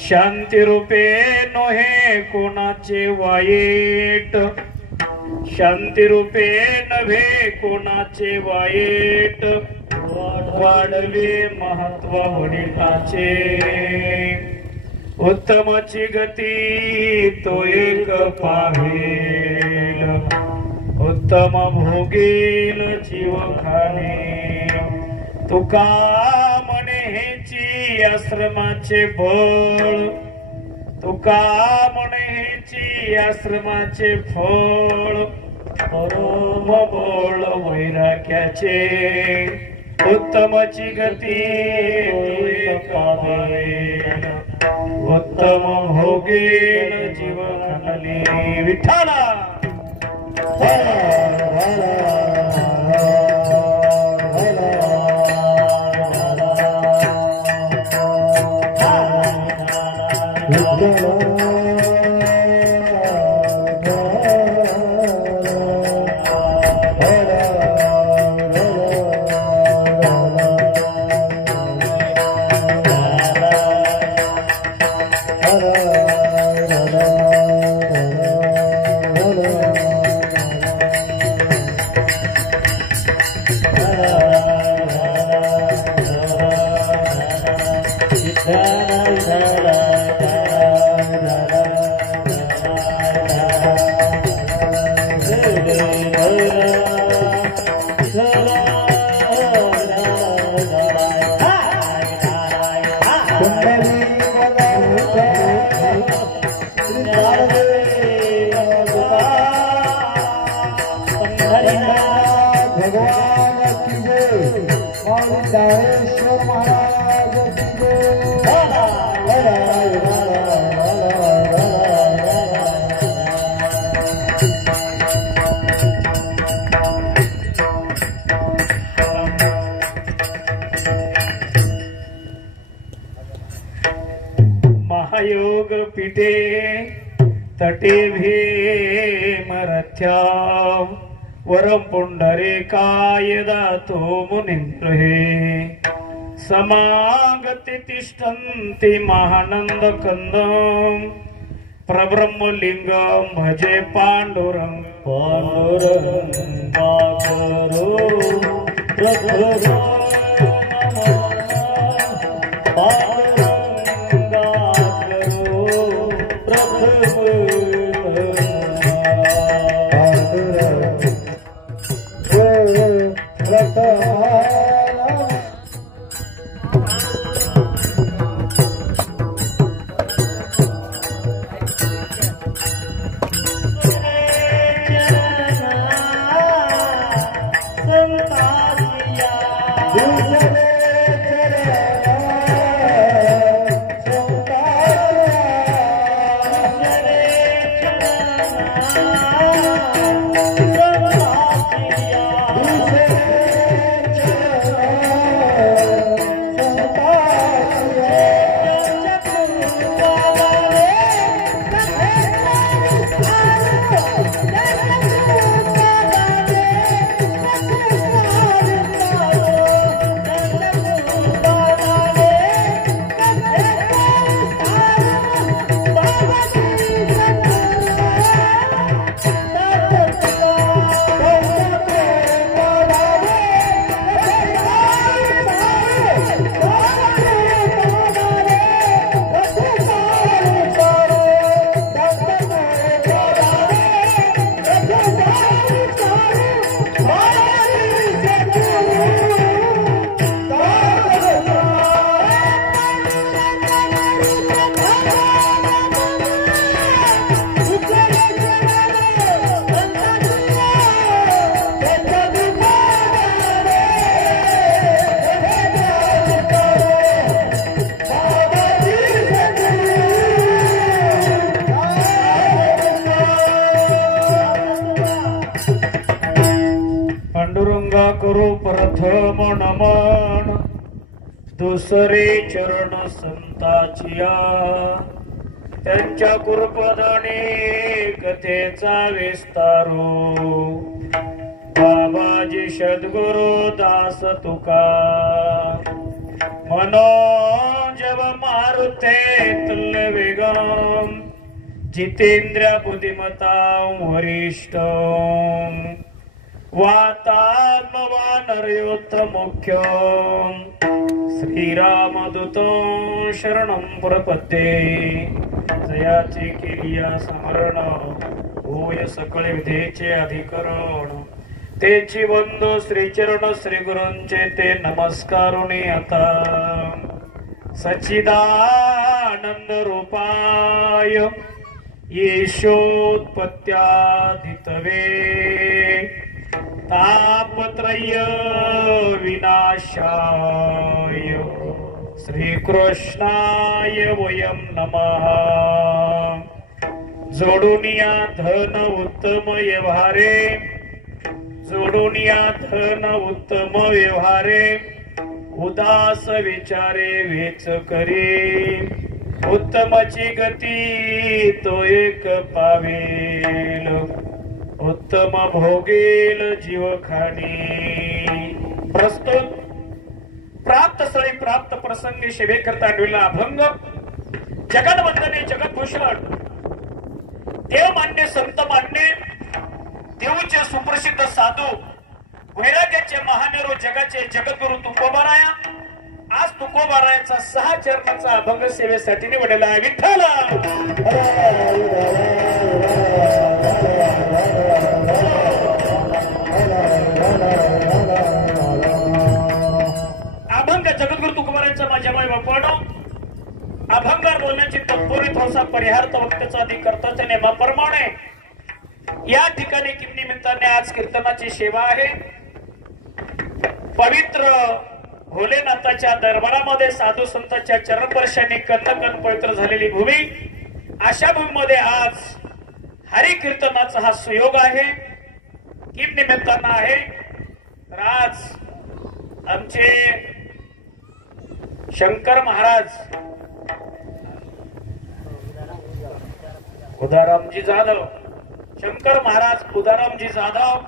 शांती रूपे नोहे कोणाचे वाईट, शांती रूपे नव्हे कोणाचे वाईट, वाढवे महत्व वडिलाचे। उत्तमाची गती तो एक पावेल, उत्तम भोगेल जीव खाणे। तुका म्हणे हेची आश्रमाचे बळ, तुका म्हणे हेची आश्रमाचे फळ, परम बळ वैराग्याचे। उत्तमची गती पावेल, उत्तम भोगेल जीव खाणे। विठ्ठला महायोग पीठे तटे भीमरथ्या, वरम पुंडरीकाय दातो मुनींद्र हे। समागती तिष्ठन्ति महानंद कंदम, प्रब्रह्मलिंगम भजे पांडुरंग। करू प्रथम नमन, दुसरे चरण संताचिया। त्यांच्या कृपदाने कथेचा विस्तारो, बाबाजी सद्गुरु दास तुका। मनोजव मारुते तुल्यवेगं जितेन्द्रिय बुद्धिमतां वरिष्ठं वातात्मवानरयोत्तममुख्यं श्रीरामदूतं शरणं प्रपद्ये जयाची केलिया स्मरण होय सकळे विधेचे अधिकरण तेची वंदो श्रीचरण श्री गुरूंचे ते नमस्कारुणी आता सच्चिदानंद रूपाय येशोत्पत्त्यादितवे तापत्रय विनाशाय श्रीकृष्णाय वयं नमः जोडुनिया धन उत्तम व्यवहारे जोडुनिया धन उत्तम व्यवहारे उदास विचारे वेच करे उत्तमाची गती तो एक पावेल उत्तम भोगेल जीवखानी प्रस्तुत प्राप्त स्थळी प्राप्त प्रसंगी सेवे करता आणलेला अभंग जगदवंदने जगदभूषण देवमान्य संत मान्य देवचे सुप्रसिद्ध साधू वैराग्याचे महानेरो जगाचे जगद्गुरु तुकोबाराया आज तुकोबारायाचा 6 चरणाचा अभंग सेवेसाठी निवडलेला आहे विठ्ठल अभंग जगद्गुरु तुकोबारायांचा माझ्या माय बापानो अभंगार बोलण्याची तत्पूर्वी थोडासा परिहार्थ वक्त्याचा आधी करताच्या नेमाप्रमाणे या ठिकाणी निमित्ताने आज कीर्तनाची सेवा आहे पवित्र भोलेनाथाच्या दरबारामध्ये साधू संतांच्या चरणस्पर्शाने कन पवित्र झालेली भूमी अशा भूमीमध्ये आज हरी कीर्तनाचा हा सुयोग आहे किम निमित्तानं आहे तर आज आमचे शंकर महाराज उदारामजी जाधव शंकर महाराज उदारामजी जाधव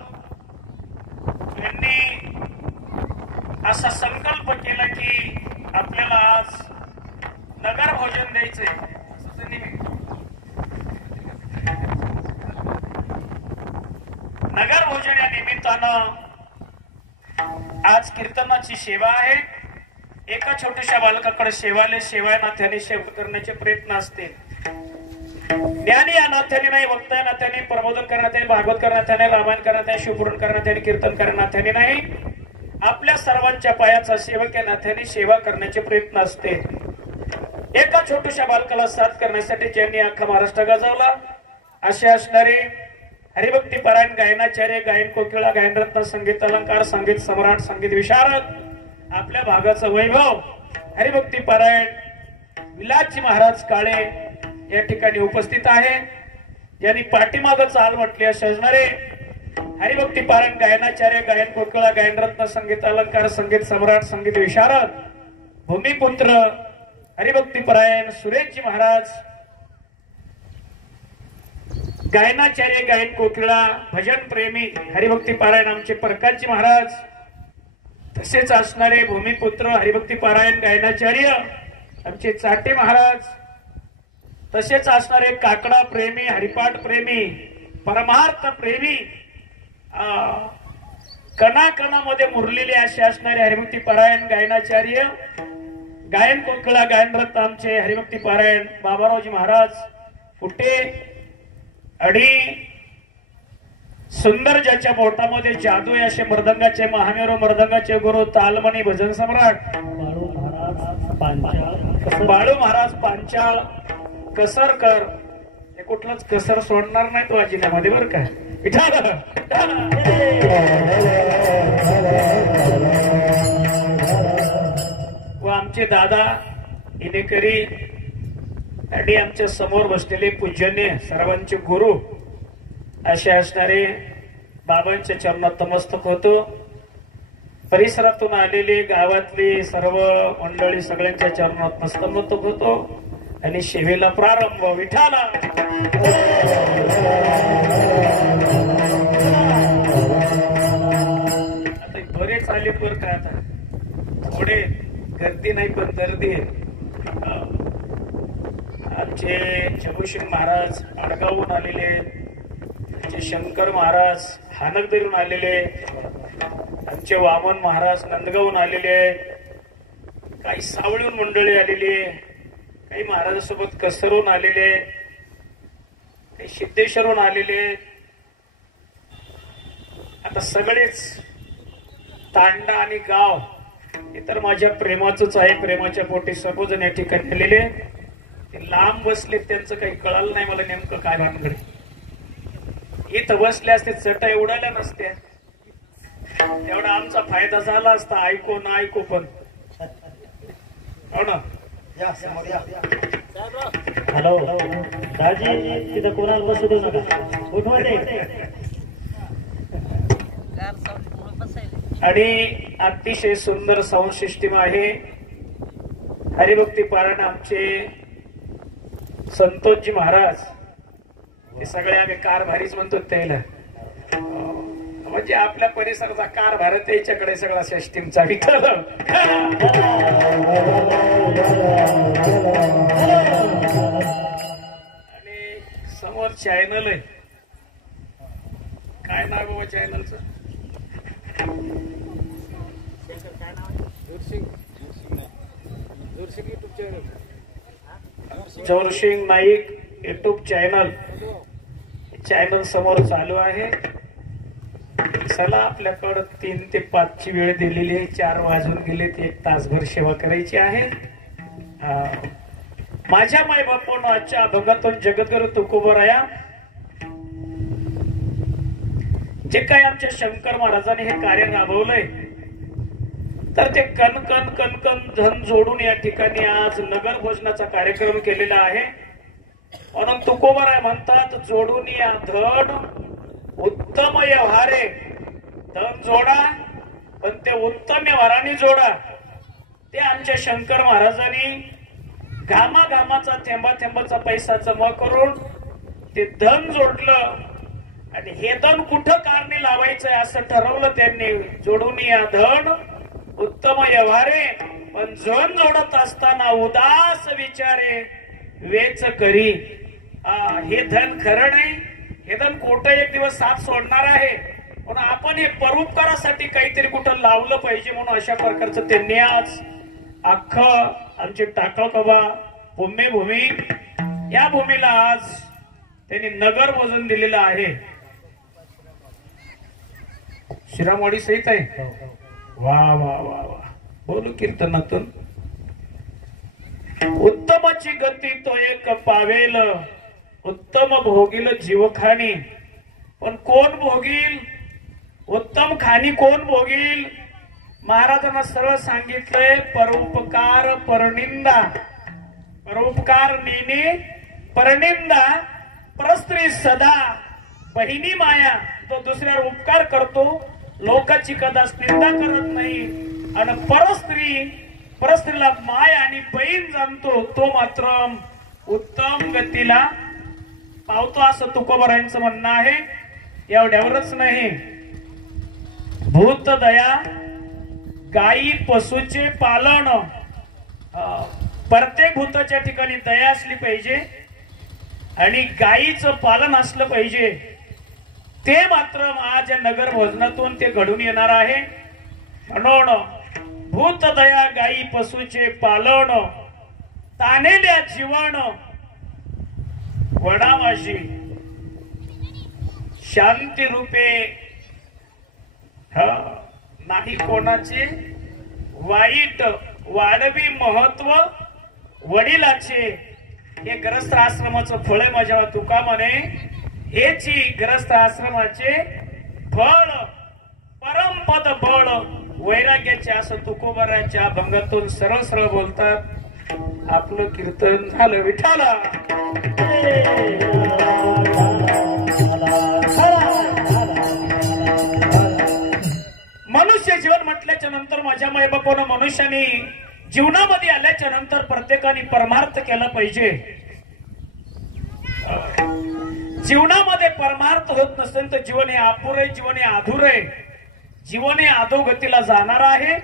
यांनी असा संकल्प केला की आपल्याला आज नगर भोजन द्यायचंय नगर भोजन या निमित्तानं आज कीर्तनाची सेवा आहे एका छोट्याशा बालकाकडे सेवा नात्याने सेवा करण्याचे प्रयत्न असतील ज्ञानी या नात्याने नाही वक्ता या नात्याने प्रबोधन करण्यात येईल भागवत करण्यात येईल रामायण करण्यात येईल शिवपुराण करण्यात येईल कीर्तन करण्यात नात्याने नाही आपल्या सर्वांच्या पायाचा सेवक या नात्याने सेवा करण्याचे प्रयत्न असते एका छोट्याशा बालकाला साथ करण्यासाठी ज्यांनी अख्खा महाराष्ट्र गाजवला असे असणारे हरिभक्ती पारायण गायनाचार्य गायन कोकिळा गायन रत्न संगीत अलंकार संगीत सम्राट संगीत विशारद आपल्या भागाचा वैभव हरिभक्ती पारायण विलासजी महाराज काळे या ठिकाणी उपस्थित आहे यांनी पाठीमागं चाल म्हटली असे असणारे हरिभक्ती पारायण गायनाचार्य गायन कोकिळा गायन रत्न संगीत अलंकार संगीत सम्राट संगीत विशारद भूमिपुत्र हरिभक्ती पारायण सुरेशजी महाराज गायनाचार्य गायन कोकिळा भजन प्रेमी हरिभक्ती पारायण आमचे प्रकाशजी महाराज तसेच असणारे भूमिपुत्र हरिभक्ती पारायण गायनाचार्य आमचे चाटे महाराज तसेच असणारे काकडा प्रेमी हरिपाठ प्रेमी परमार्थ प्रेमी कणाकणामध्ये मुरलेले असे असणारे हरिभक्ती पारायण गायनाचार्य गायन कोकिळा गायन रत्न आमचे हरिभक्ती पारायण बाबारावजी महाराज कुठे अडी सुंदर ज्याच्या बोटामध्ये जादू आहे असे मृदंगाचे महामेरू मृदंगाचे गुरु तालमणी भजन सम्राट बाळू महाराज पांचाळ कसरकर हे कुठलंच कसर सोडणार नाही तो अजिन्यामध्ये बरं का व आमचे दादा इनेकरी आणि आमच्या समोर बसलेले पूजनीय सर्वांचे गुरु असे असणारे बाबांच्या चरणात नमस्तक होतो परिसरातून आलेली गावातली सर्व मंडळी सगळ्यांच्या चरणात नतमस्तक होतो आणि सेवेला प्रारंभ विठाला आता बरेच आले बर का आता थोडे गर्दी नाही पण गर्दी आहे आमचे जगुशिंग महाराज आडगावहून आलेले, आमचे शंकर महाराज हानगदरीहून आलेले, आमचे वामन महाराज नंदगावहून आलेले, काही सावळून मंडळी आलेली, काही महाराजांसोबत कसरहून आलेले, काही सिद्धेश्वरहून आलेले. आता सगळेच तांडा आणि गाव हे तर माझ्या प्रेमाचंच आहे. प्रेमाच्या पोटी सर्वजण या ठिकाणी आलेले. ते लांब बसले, त्यांचं काही कळालं नाही मला नेमकं काय भानगड. इथं बसले असते चटा उडाल्या नसत्या, तेवढा आमचा फायदा झाला असता. ऐको ना ऐको पण हो ना. हॅलो दाजी, तिथं कोणाला बसू देऊ नका, उठवा दे. आणि अतिशय सुंदर साऊंड सिस्टीम आहे. हरिभक्ती पारायण आमचे संतोषजी महाराज, हे सगळे आम्ही कारभारीच म्हणतो त्याला. म्हणजे आपल्या परिसराचा कारभार त्याच्याकडे सगळा सिस्टीमचा विचार. आणि समोर चॅनल आहे, काय नाव बाबा चॅनलचं? Jorsingh Naik YouTube channel. Channel समोर चालू आहे. चला, आपल्याकडं 3 ते 5 ची वेळ दिलेली आहे. 4 वाजून गेले, 1 तासभर सेवा करायची आहे. माझ्या माय बापानं आजच्या अभंगातून जगद्गुरु तुकोबराया जे काय आमच्या शंकर महाराजांनी हे कार्य राबवलंय, तर ते कणकण कणकण धन जोडून या ठिकाणी आज नगर भोजनाचा कार्यक्रम केलेला आहे. म्हणून तुकोबराय म्हणतात, जोडून या धन उत्तम व्यवहारे. धन जोडा, पण ते उत्तम व्यवहाराने जोडा. ते आमच्या शंकर महाराजांनी घामाघामाचा थेंबा थेंबाचा पैसा जमा करून ते धन जोडलं. आणि हे धन कुठं कारणी लावायचंय असं ठरवलं त्यांनी. जोडून या धन उत्तम व्यवहारे, पण जण जोडत असताना उदास विचारे वेच करी. हे धन खरं नाही, हे धन खोटं एक दिवस साथ सोडणार आहे. म्हणून आपण हे परोपकारासाठी काहीतरी कुठं लावलं पाहिजे. म्हणून अशा प्रकारचं त्यांनी आज अख्खं आमचे टाकाकबा पुण्यभूमी, या भूमीला आज त्यांनी नगर भोजन दिलेलं आहे. शिरामवाडी सहित आहे. वा वा वा वा, बोलू कीर्तनातून. उत्तमाची गती तो एक पावेल, उत्तम भोगील जीवखाणी. पण कोण भोगील उत्तम खाणी? कोण भोगील? महाराजांना सरळ सांगितलंय, परोपकार परनिंदा. परोपकार नेणे परनिंदा. परस्त्री सदा बहिणी माया. तो दुसऱ्यावर उपकार करतो, लोकांची कदाच निंदा करत नाही. आणि परस्त्रीला माय आणि बहीण जाणतो, तो मात्र उत्तम गतीला पावतो, असं तुकोबरायांचं म्हणणं आहे. एवढ्यावरच नाही, भूत दया गायी पशूचे पालन. प्रत्येक भूताच्या ठिकाणी दया असली पाहिजे आणि गायीचं पालन असलं पाहिजे. ते मात्र आज या नगर भोजनातून ते घडून येणार आहे. म्हणून भूत दया गायी पशूचे पालन, तानेल्या जीवन वडामाशी. शांती रूपे नाही कोणाचे वाईट, वाढवी महत्व वडिलाचे. हे ग्रस्त आश्रमाचं फळ आहे. माझ्या तुका म्हणे, हेची ग्रस्त आश्रमाचे फळ परमपद बळ वैराग्याचे, असं तुकोबराच्या अभंगातून सरळ सरळ बोलतात. आपलं कीर्तन झालं. विठाला मनुष्य जीवन म्हटल्याच्या नंतर माझ्या मायबापानं मनुष्याने जीवनामध्ये आल्याच्या नंतर प्रत्येकाने परमार्थ केला पाहिजे. जीवनामध्ये परमार्थ होत नसेल तर जीवन हे अपुरे, जीवन हे अधुरे, जीवन हे अधोगतीला जाणार आहे.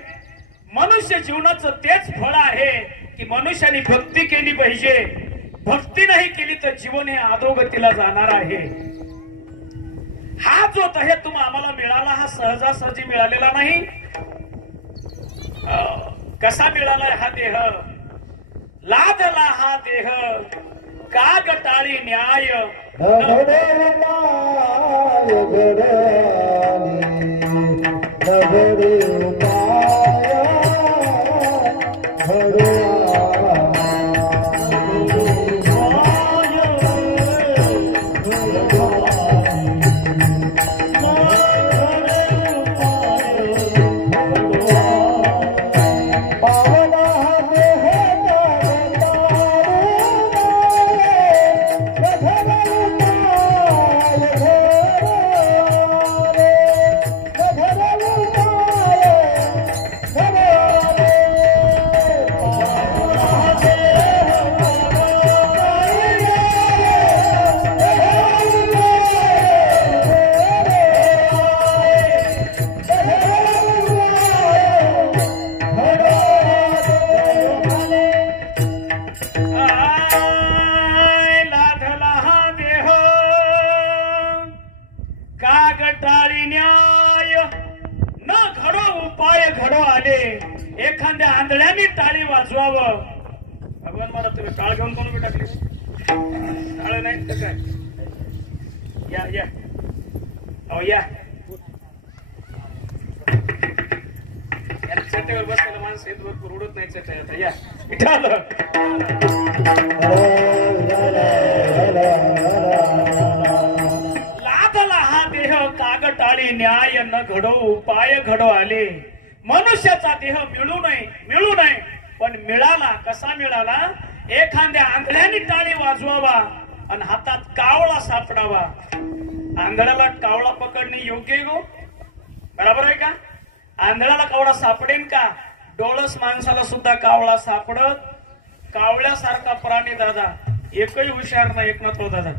मनुष्य जीवनाचं तेच फळ आहे की मनुष्याने भक्ती केली पाहिजे. भक्ती नाही केली तर जीवन हे अधोगतीला जाणार आहे. हा जो देह आम्हाला मिळाला हा सहजासहजी मिळालेला नाही. कसा मिळाला हा देह? लादला हा देह का गटाळी न्याय. एखाद्या आंधळ्याने टाळी वाजवावं. भगवान मला तुम्ही टाळ घेऊन कोण उभी टाकली? टाळ नाही तर काय? या या अहो या. चटेवर बसलेलं माणसं आहेत भरपूर उडत नाही चटे. आता या लादला हा देह कागटाळी न्याय न घडो उपाय घडो आले. मनुष्याचा देह मिळू नये पण मिळाला. कसा मिळाला? एखाद्या आंधळ्याने टाळी वाजवावा आणि हातात कावळा सापडावा. आंधळ्याला कावळा पकडणे योग्य आहे गो? बरोबर आहे का? आंधळ्याला कावळा सापडेन का? डोळस माणसाला सुद्धा कावळा सापडत. कावळ्यासारखा प्राणी दादा एकही हुशार नाही. एकनाथ दादा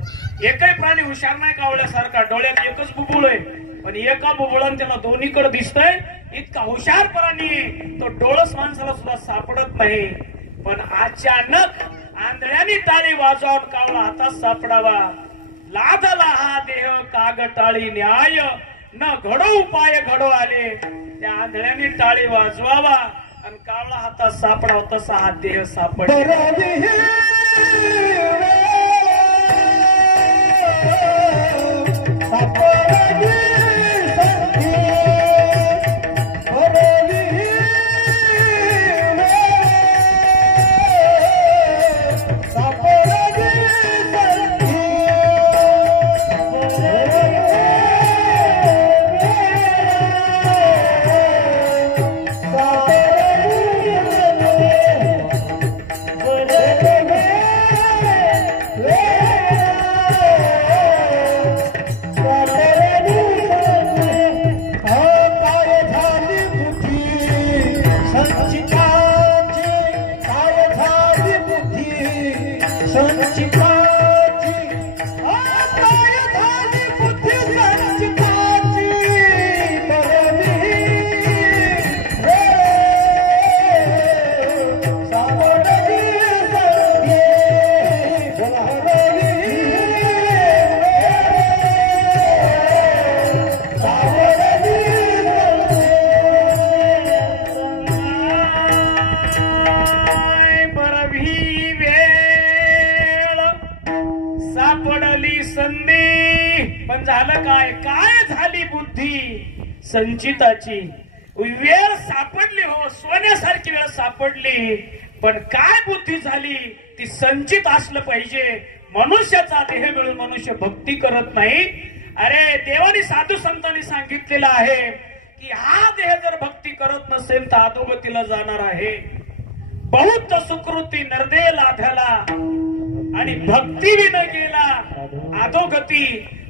एकही प्राणी हुशार नाही कावळ्यासारखा. डोळ्यात एकच बुबुळ आहे पण एका बुबुळानं त्याला दोन्हीकडे दिसतंय. इतका हुशार प्राणी तो डोळस माणसाला सुद्धा सापडत नाही. पण अचानक आंधळ्याने टाळी वाजवून कावळा हातात सापडावा. लादला हा देह कागटाळी न्याय न घडो उपाय घडो आले. त्या आंधळ्याने टाळी वाजवावा आणि कावळा हातात सापडावा तसा हा देह सापडला. पण झालं काय? काय झाली बुद्धी संचिताची? वेळ सापडली हो, सोन्यासारखी वेळ सापडली. पण काय बुद्धी झाली? ती संचित असलं पाहिजे. मनुष्याचा देह मिळून मनुष्य भक्ती करत नाही. अरे देवानी साधू संतांनी सांगितलेलं आहे की हा देह जर भक्ती करत नसेल तर अधोगतीला जाणार आहे. बहुत सुकृती नरदे लाधला आणि भक्ती न गेला अधोगती.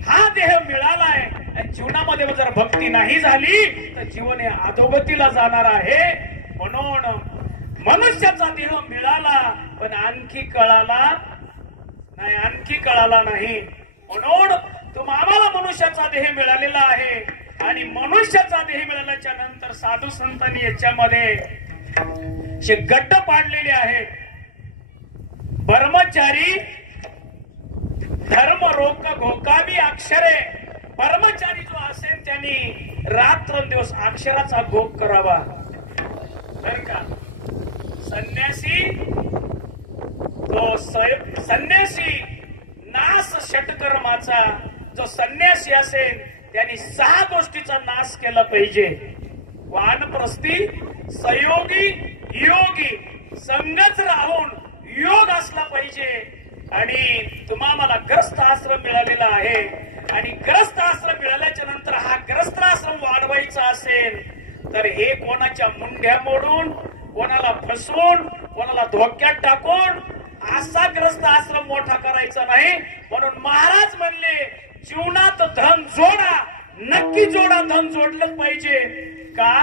हा देह मिळालाय आणि जीवनामध्ये जर भक्ती नाही झाली तर जीवन हे अधोगतीला जाणार आहे. म्हणून मनुष्याचा देह मिळाला पण आणखी कळाला नाही. म्हणून आम्हाला मनुष्याचा देह मिळालेला आहे आणि मनुष्याचा देह मिळाल्याच्या नंतर साधू संतांनी याच्यामध्ये गड्ड पाडलेले आहेत. ब्रह्मचारी धर्म रोक घोकावी अक्षरे, कर्मचारी जो असेल त्यांनी रात्रंदिवस अक्षराचा भोग करावा. बर का? संन्यासी तो संन्यासी नाश षटकर्माचा जो संन्यासी असेल त्यांनी 6 गोष्टीचा नाश केला पाहिजे. वानप्रस्थी, संयोगी, योगी, संगच राहून योग असला पाहिजे. आणि तुम्हाला ग्रस्त आश्रम मिळालेला आहे आणि ग्रस्त आश्रम मिळाल्याच्या नंतर हा ग्रस्त आश्रम वाढवायचा असेल तर हे कोणाच्या मुंड्या मोडून, कोणाला फसवून, कोणाला धोक्यात टाकून असा ग्रस्त आश्रम मोठा करायचा नाही. म्हणून महाराज म्हणले जीवनात धन जोडा, नक्की जोडा, धन जोडलंच पाहिजे. का?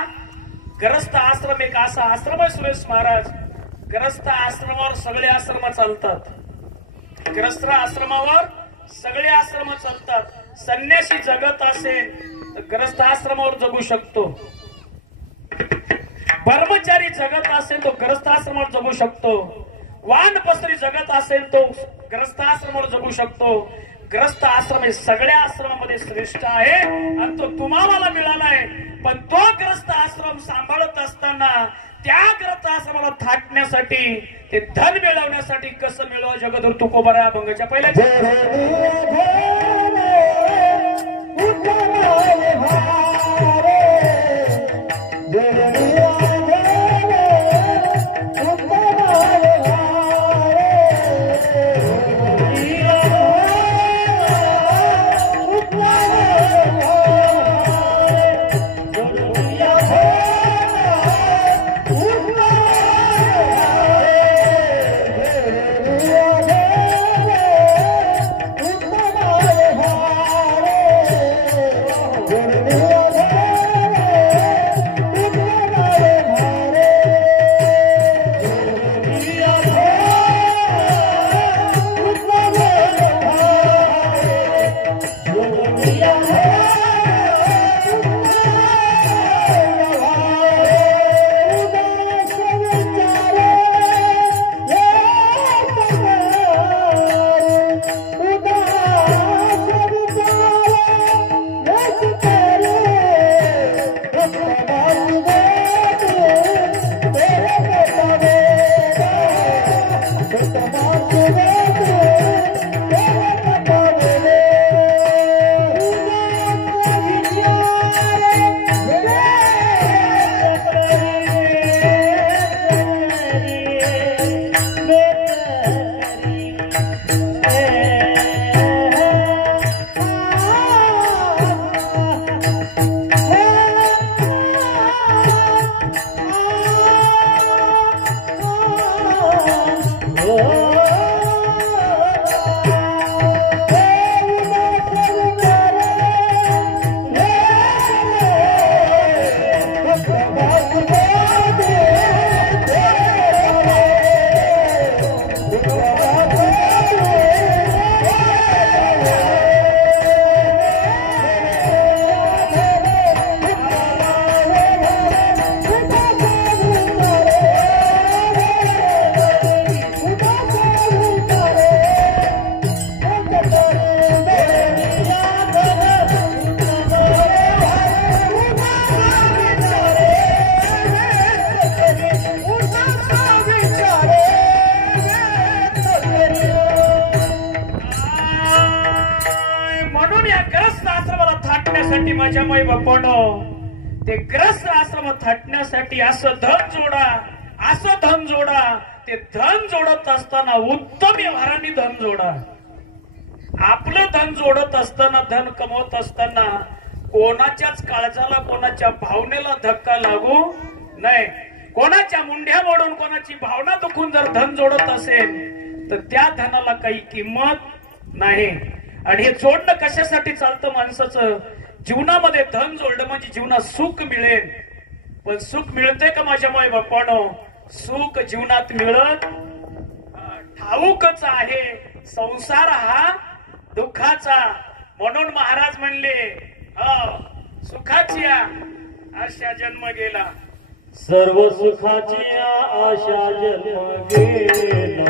ग्रस्त आश्रम एक असा आश्रम आहे सुरेश महाराज, ग्रस्त आश्रमावर सगळे आश्रम चालतात. ग्रस्त आश्रमावर सगळे आश्रम चालतात. संन्यासी जगत असेल तर ग्रस्त आश्रमावर जगू शकतो. ब्रह्मचारी जगत असेल तो ग्रस्त आश्रमावर जगू शकतो. वानप्रस्थी जगत असेल तो ग्रस्त आश्रमावर जगू शकतो. ग्रस्त आश्रम हे सगळ्या आश्रमामध्ये श्रेष्ठ आहे आणि तो तुम्हाला मिळालाय. पण तो ग्रस्त आश्रम सांभाळत असताना त्या ग्रस्त आश्रमाला थाटण्यासाठी, ते धन मिळवण्यासाठी कसं मिळवा जगद्गुरु तुकोबा अभंगाच्या पहिल्या माझ्या माई बापानो, ते ग्रस्त आश्रम थाटण्यासाठी असं धन जोडा, असं धन जोडा. ते धन जोडत असताना उत्तम व्यवहारांनी धन जोडा. आपलं धन जोडत असताना, धन कमवत असताना कोणाच्याच काळजाला, कोणाच्या भावनेला धक्का लागू नाही. कोणाच्या मुंड्या मोडून, कोणाची भावना दुखून जर धन जोडत असेल तर त्या धनाला काही किंमत नाही. आणि हे जोडणं कशासाठी चालतं माणसाचं? जीवनामध्ये धन जोडलं म्हणजे जीवनात सुख मिळेल. पण सुख मिळते का माझ्या माय बापानो? सुख जीवनात मिळत ठाऊकच आहे. संसार हा दुःखाचा. म्हणून महाराज म्हणले सुखाची आशा जन्म गेला, सर्व सुखाची आशा जन्म गेला.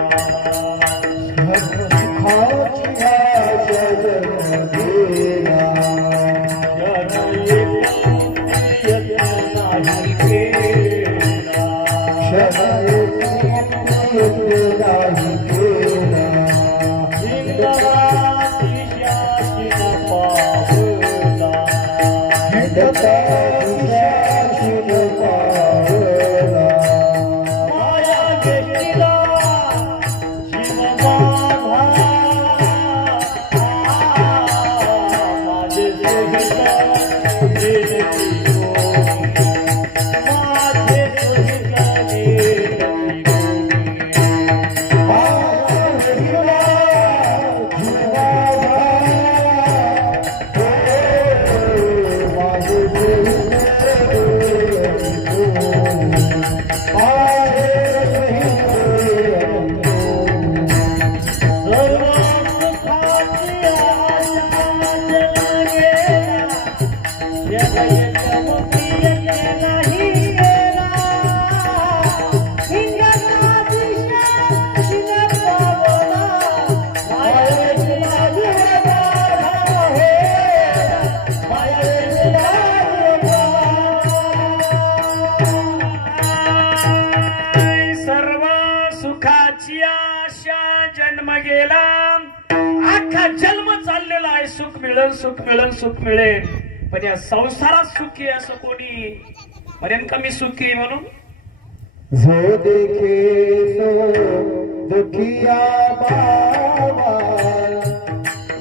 सुख मिळेल सुख मिळेल पण या संसारात सुखी असं कोणी म्हणेन का मी सुखी म्हणून जो देखे सो दुखिया बाबा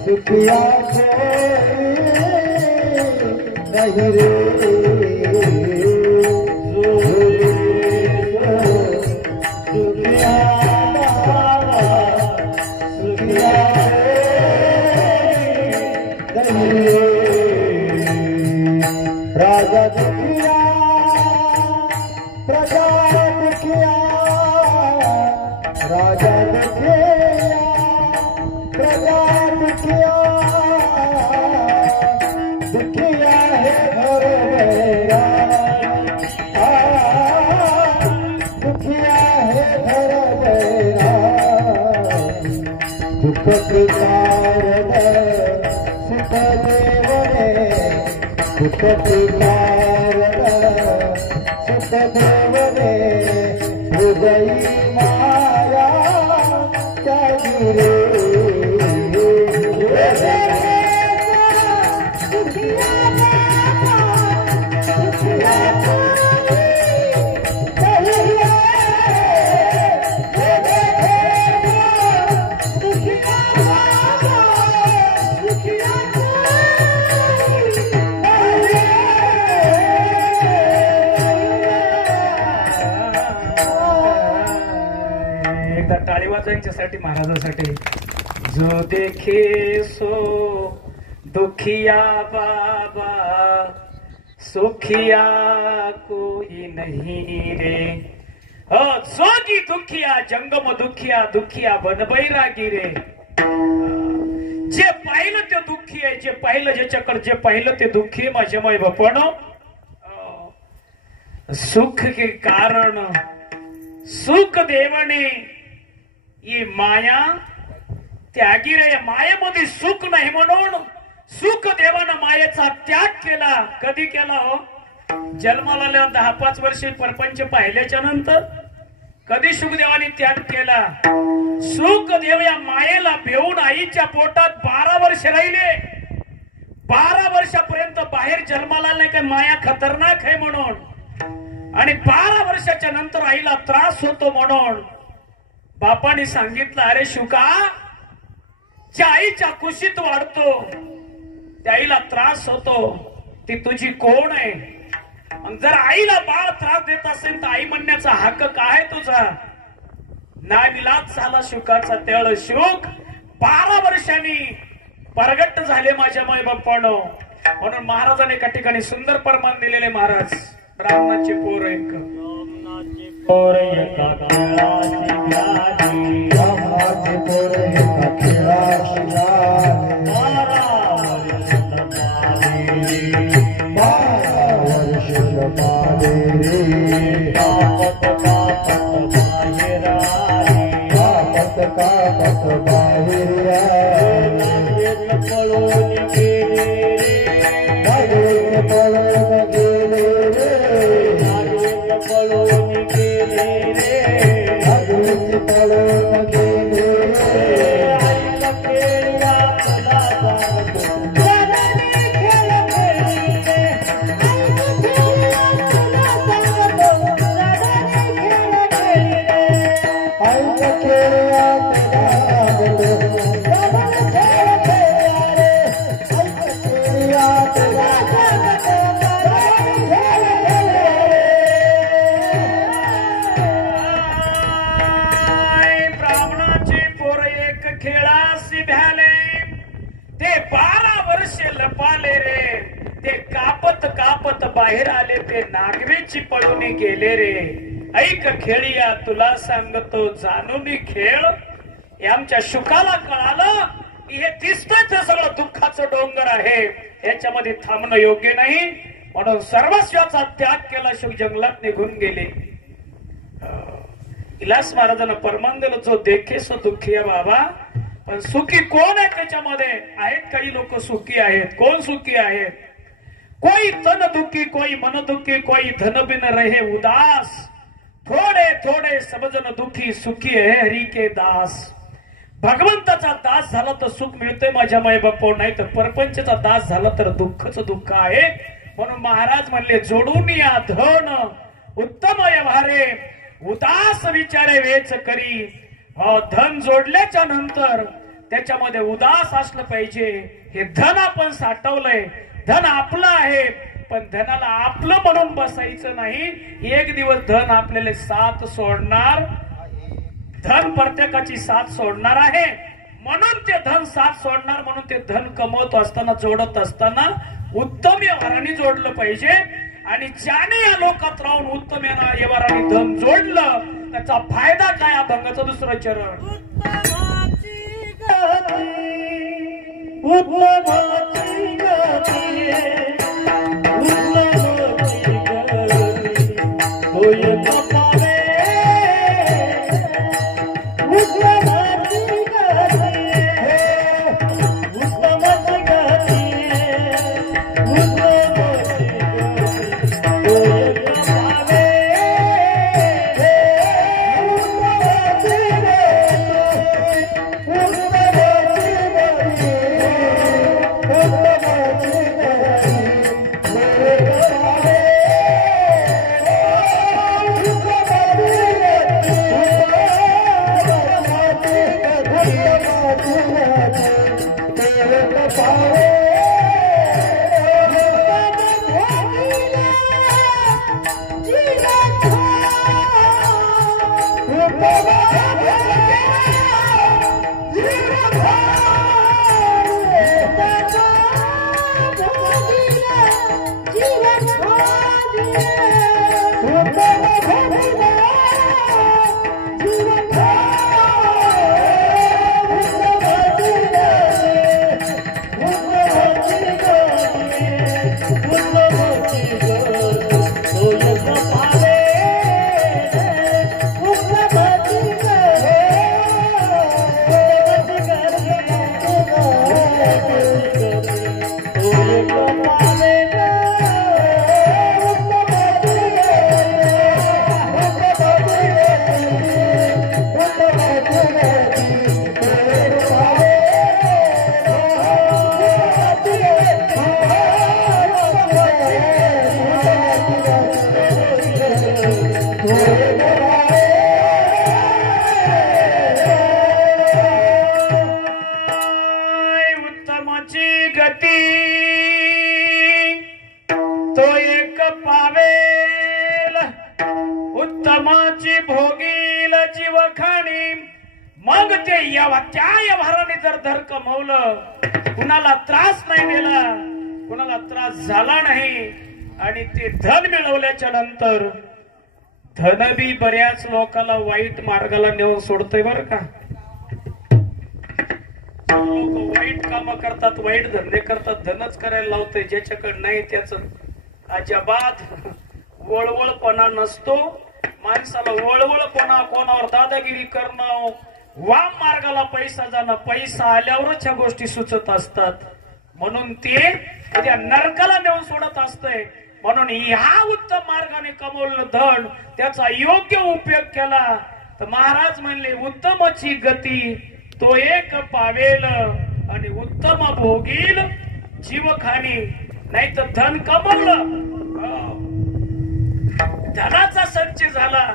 सुखिया नहीं रे दुखिया बाबा सुखिया राजा दुखिया प्रजा दुखिया राजा दुखिया प्रजा दुखिया दुखिया है घर मेरा दुखिया है घर मेरा दुख के कारण सुख देवने सुख के कारण सुख देवने हृदय माया त्यागी रे टाळी वाजवायच्यासाठी महाराजांसाठी जो देखे सो दुखिया बाबा सुखिया कोई नहीं रे जोगी दुखिया जंगम दुखिया दुखिया बन बैरागी रे जे पाहिलं ते दुःखी आहे जे पाहिलं ज्याच्याकडे जे पाहिलं ते दुःखी आहे माझ्या माय बापण सुख के कारण सुख देवने ही माया त्यागी रे मायेमध्ये सुख नाही म्हणून सुख देवानं मायेचा त्याग केला कधी केला हो जन्माला 10-5 वर्षे परपंच पाहिल्याच्या नंतर कधी सुखदेवाने त्याग केला सुखदेव या मायेला भेऊन आईच्या पोटात 12 वर्ष राहिले 12 वर्षापर्यंत बाहेर जन्माला नाही काय माया खतरनाक आहे म्हणून आणि 12 वर्षाच्या नंतर आईला त्रास होतो म्हणून बापाने सांगितलं अरे शुका ज्या आईच्या कुशीत वाढतो त्या आईला त्रास होतो ती तुझी कोण आहे जर आईला बाळ त्रास देत असेल तर आई म्हणण्याचा हक्क काय तुझा नाविलाज झाला शुकाचा त्यावेळेस शुक 12 वर्षांनी प्रगट झाले माझ्या माय बाप्पानो म्हणून महाराजांनी एका ठिकाणी सुंदर परमान दिलेले महाराज ब्राह्मणाचे पोर एक पोर एका खेळाची गाडी ब्राह्मणाचे पोर एका खेळाची गाडी 12 वर्ष जपाले रे कापत कापत बाहेर आली कापत पत बाहेरिया पळून गेले रे नागवेत पळून गेले रे पळून गेले रे नागवेत पळून गेले रे आईला खेळला तुला सांगतो ब्राह्मणाची पोर एक खेळासी भ्याले ते 12 वर्षे लपाले रे ते कापत कापत बाहेर आले ते नागवेची पळून गेले रे ऐक खेळिया तुला सांगतो जाणून खेळ हे आमच्या शुकाला कळालं की हे दिसतच सगळं दुःखाचं डोंगर आहे याच्यामध्ये थांबणं योग्य नाही म्हणून सर्वस्वाचा त्याग केला शुक जंगलात निघून गेले इलास महाराजांना परमान दिलं जो देखे सो दुःखी आहे बाबा पण सुखी कोण आहे त्याच्यामध्ये आहेत काही लोक सुखी आहेत कोण सुखी आहेत कोई तन दुखी कोई मन दुखी कोई धन बिन रहे उदास थोडे थोडे सबजन दुखी सुखी है हरी के दास भगवंताचा दास झाला तर सुख मिळतंय माझ्या माय बापा नाही तर परपंचचा दास झाला तर दुःखच दुःख आहे म्हणून महाराज म्हणले जोडून या धन उत्तम व्यवहारे उदास विचारे वेच करी धन जोडल्याच्या नंतर त्याच्यामध्ये उदास असलं पाहिजे हे धन आपण साठवलंय धन आपलं आहे पण धनाला आपलं म्हणून बसायचं नाही एक दिवस धन आपल्याला साथ सोडणार धन प्रत्येकाची साथ सोडणार आहे म्हणून ते धन साथ सोडणार म्हणून ते धन कमवत असताना जोडत असताना उत्तम व्यवहाराने जोडलं पाहिजे आणि ज्याने या लोकात राहून उत्तम व्यवहाराने धन जोडलं त्याचा फायदा काय अभंगाचं दुसरं चरण उत्तमाची भोगील जीव खाणी मग ते त्या व्यवहाराने जर धर कमवलं कुणाला त्रास नाही दिला कुणाला त्रास झाला नाही आणि ते धन मिळवल्याच्या नंतर धन बी बऱ्याच लोकांना वाईट मार्गाला नेऊन सोडतोय बर का लोक वाईट काम करतात वाईट धंदे करतात धनच करायला लावतोय ज्याच्याकडे नाही त्याच अजिबात वळवळपणा नसतो माणसाला वळवळपणा कोणावर दादागिरी करणं वाम मार्गाला पैसा जाणं, पैसा आल्यावरच ह्या गोष्टी सुचत असतात. म्हणून ते त्या नरकाला नेऊन सोडत असतंय. म्हणून ह्या उत्तम मार्गाने कमवलं धन त्याचा योग्य उपयोग केला तर महाराज म्हणले उत्तमची गती तो एक पावेल आणि उत्तम भोगील जीवखानी. नाही तर धन कमवलं, धनाचा संचय झाला.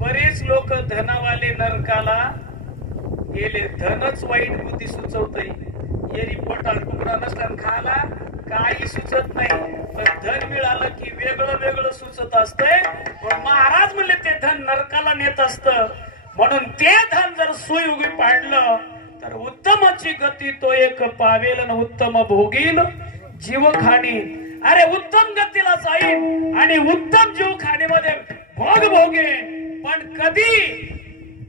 बरेच लोक धनावाले नरकाला गेले. धनच वाईट बुद्धी सुचवतय. येरी पोटात तुकडा नसताना खाला काही सुचत नाही, पण धन मिळालं की वेगळं वेगळं सुचत असतंय. पण महाराज म्हणले ते धन नरकाला नेत असत. म्हणून ते धन जर सुयोगी पाडलं तर उत्तमाची गती तो एक पावेल आणि उत्तम भोगील जीवखानी. अरे उत्तम गतीला जाईल आणि उत्तम जीवखानीमध्ये भोग भोगेन. पण कधी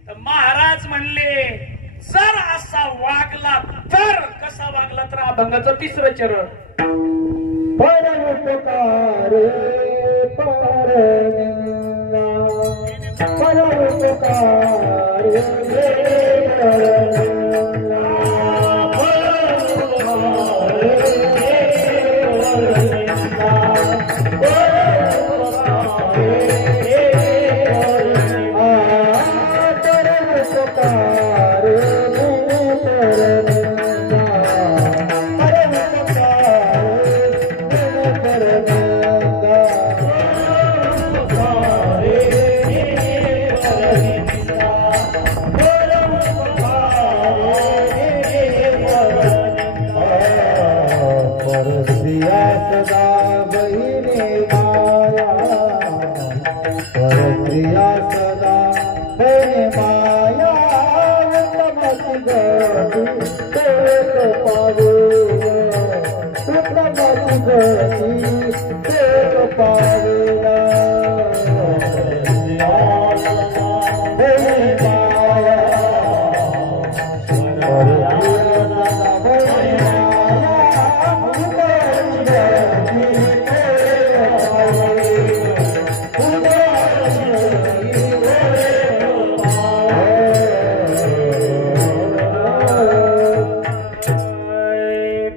तर महाराज म्हणले जर असा वागला तर कसा वागला तर अभंगाचं तिसरं चरण. परोपकार परनिंदा परोपकार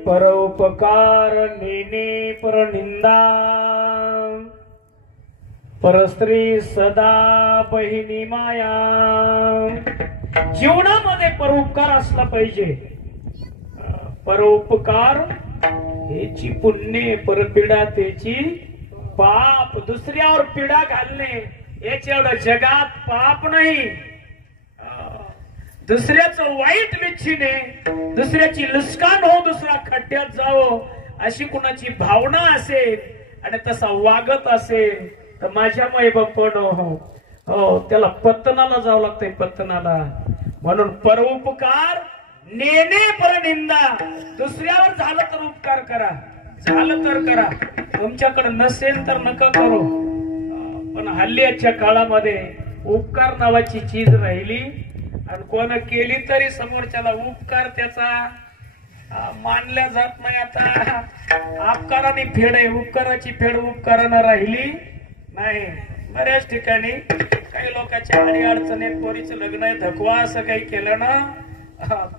परोपकार नेने परनिंदा परस्त्री सदा बहिणी माया. जीवनामध्ये परोपकार असला पाहिजे. परोपकार हेची पुण्य, परपीडा त्याची पाप. दुसऱ्यावर पीडा घालणे याच्या एवढं जगात पाप नाही. दुसऱ्याचं वाईट विच्छिने, दुसऱ्याची लुस्कान हो, दुसरा खड्ड्यात जावो अशी कुणाची भावना असेल आणि तसा वागत असेल तर माझ्या माई बापण हो त्याला पत्तनाला जावं लागतंय, पत्तनाला. म्हणून परोपकार नेने परनिंदा. दुसऱ्यावर झालं तर उपकार करा, झालं तर करा. तुमच्याकडे नसेल तर नका करू. पण हल्ल्याच्या काळामध्ये उपकार नावाची चीज राहिली आणि कोण केली तरी समोरच्याला उपकार त्याचा मानल्या जात नाही. आता अपकाराने फेड आहे, उपकाराची फेड उपकारानं राहिली नाही. बऱ्याच ठिकाणी काही लोकांच्या अडी अडचणीत पोरीचं लग्न आहे, धकवा असं काही केलं ना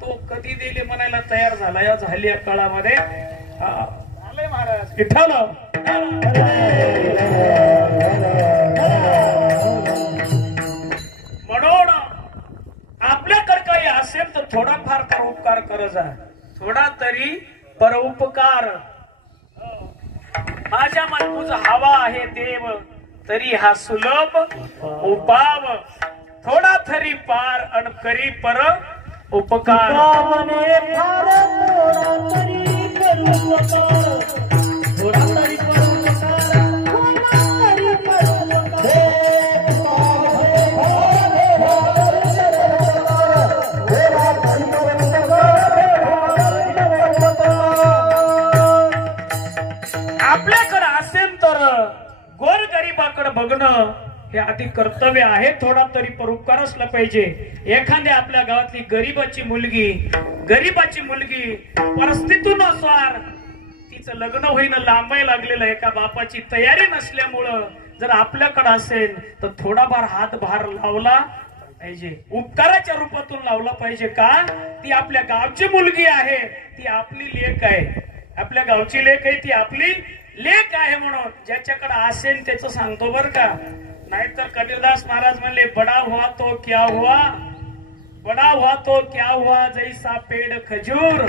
तो कधी दिले म्हणायला तयार झाला. या झाली या काळामध्ये झालंय महाराज विठ्ठल. म्हणून आपल्याकडे काही असेल तर थोडाफार परोपकार कर जा, थोडा तरी परोपकार. माझ्या मनपूज हवा आहे देव तरी हा सुलभ उपाव. थोडा तरी पार अन करी पर उपकार. आपल्याकडे असेल तर गोरगरिबाकडे बघणं हे आधी कर्तव्य आहे. थोडा तरी परोपकार असला पाहिजे. एखाद्या आपल्या गावातली गरीबाची मुलगी परिस्थितीनुसार तिचं लग्न होईन लांबाय लागलेलं, एका बापाची तयारी नसल्यामुळं जर आपल्याकडे असेल तर थोडाफार हातभार लावला पाहिजे, उपकाराच्या रूपातून लावला पाहिजे. का? ती आपल्या गावची मुलगी आहे, ती आपली लेक आहे. आपल्या गावची लेक आहे, ती आपली लेक आहे. म्हणून ज्याच्याकडे असेल त्याचं सांगतो बर का. नाहीतर कबीरदास महाराज म्हणले, बडा हुआ तो क्या हुआ, बडा हुआ तो क्या हुआ, जैसा पेड़ खजूर,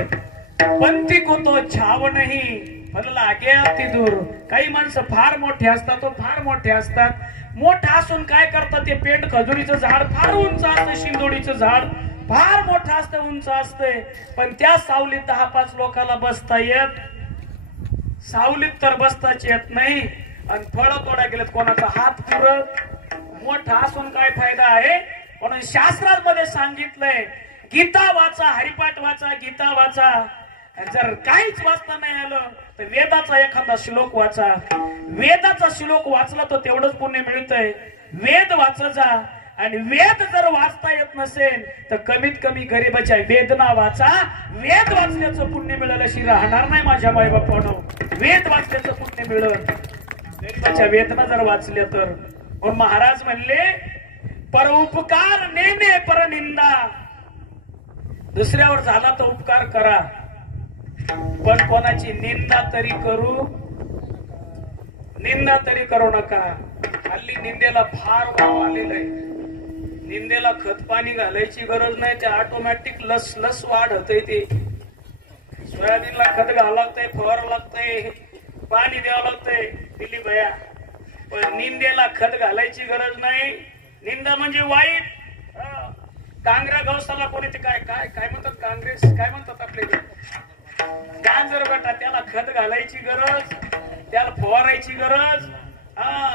पंथी को तो छाव नाही, फल लागे अति दूर. काही माणसं फार मोठे असतात, तो फार मोठे असतात. मोठा असून काय करतात, ते पेंट खजुरीचं झाड फार उंच असतं, शिंदोडीचं झाड फार मोठं असतं, उंच असतंय. पण त्या सावलीत 10-5 लोकांना बसता येत, सावलीत तर बसताच येत नाही. आणि फळं तोडा गेलेत, कोणाचा हात पुरत. मोठा असून काय फायदा आहे. म्हणून शास्त्रामध्ये सांगितलंय, गीता वाचा, हरिपाठ वाचा, गीता वाचा. जर काहीच वाचता नाही आलं तर वेदाचा एखादा श्लोक वाचा. वेदाचा श्लोक वाचला तर तेवढंच पुण्य मिळतंय. वेद वाचा जा. आणि वेद जर वाचता येत नसेल तर कमीत कमी गरीबाच्या वेदना वाचा. वेद वाचण्याचं पुण्य मिळालं अशी राहणार नाही माझ्या मायबापानं. वेद वाचण्याचं पुण्य मिळत, गरीबाच्या वेदना जर वाचल्या तर. म्हणून महाराज म्हणले, पर उपकार नेने पर निंदा. दुसऱ्यावर झाला तर उपकार करा, पण कोणाची निंदा तरी करू नका. हल्ली निंदेला फार भाव आलेला आहे. निंदेला खत पाणी घालायची गरज नाही, ते ऑटोमॅटिक लस वाढ होतंय. ते सोयाबीनला खत घालावं लागतंय, फवारावं लागतंय, पाणी द्यावं लागतंय, दिली भया. पण निंदेला खत घालायची गरज नाही. निंदा म्हणजे वाईट. कांग्रा गौसाला कोणी ते काय काय काय म्हणतात, काँग्रेस काय म्हणतात आपल्याकडे, गांजर बेटा, त्याला खत घालायची गरज, त्याला फवारायची गरज.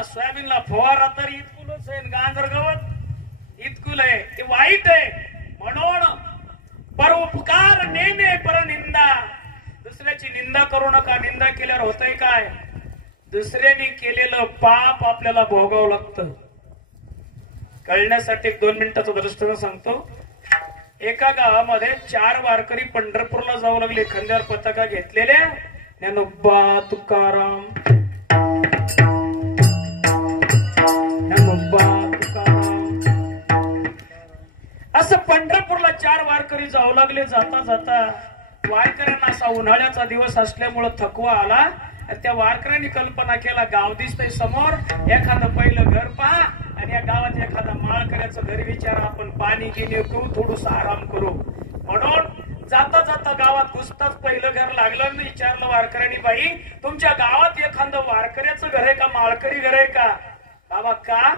सोयाबीनला फवारा तर इतकुलच आहे, गांजर गवत इतकुल आहे, ते वाईट आहे. म्हणून पर उपकार नेने पर निंदा. दुसऱ्याची निंदा करू नका. निंदा केल्यावर होतंय काय, दुसऱ्याने केलेलं पाप आपल्याला भोगावं लागतं. कळण्यासाठी 2 मिनिटाचं दृष्टांत सांगतो. एका गावामध्ये 4 वारकरी पंढरपूरला जाऊ लागले, खांद्यावर पताका घेतलेल्या. ज्ञानोबा तुकाराम, ज्ञानोबा तुकाराम, असं पंढरपूरला 4 वारकरी जाऊ लागले. जाता जाता वारकऱ्यांना असा उन्हाळ्याचा दिवस असल्यामुळे थकवा आला. त्या वारकऱ्यांनी कल्पना केला, गाव दिसतंय समोर, एखादं पहिलं घर पहा आणि या गावात एखादा माळकऱ्याचं घर विचारा, आपण पाणी गिनी करू, थोडस आराम करू. म्हणून जाता जाता गावात घुसताच पहिलं घर लागलं आणि विचारलं वारकऱ्यांनी, बाई तुमच्या गावात एखादं वारकऱ्याचं घर आहे का, माळकरी घर आहे का? बाबा का?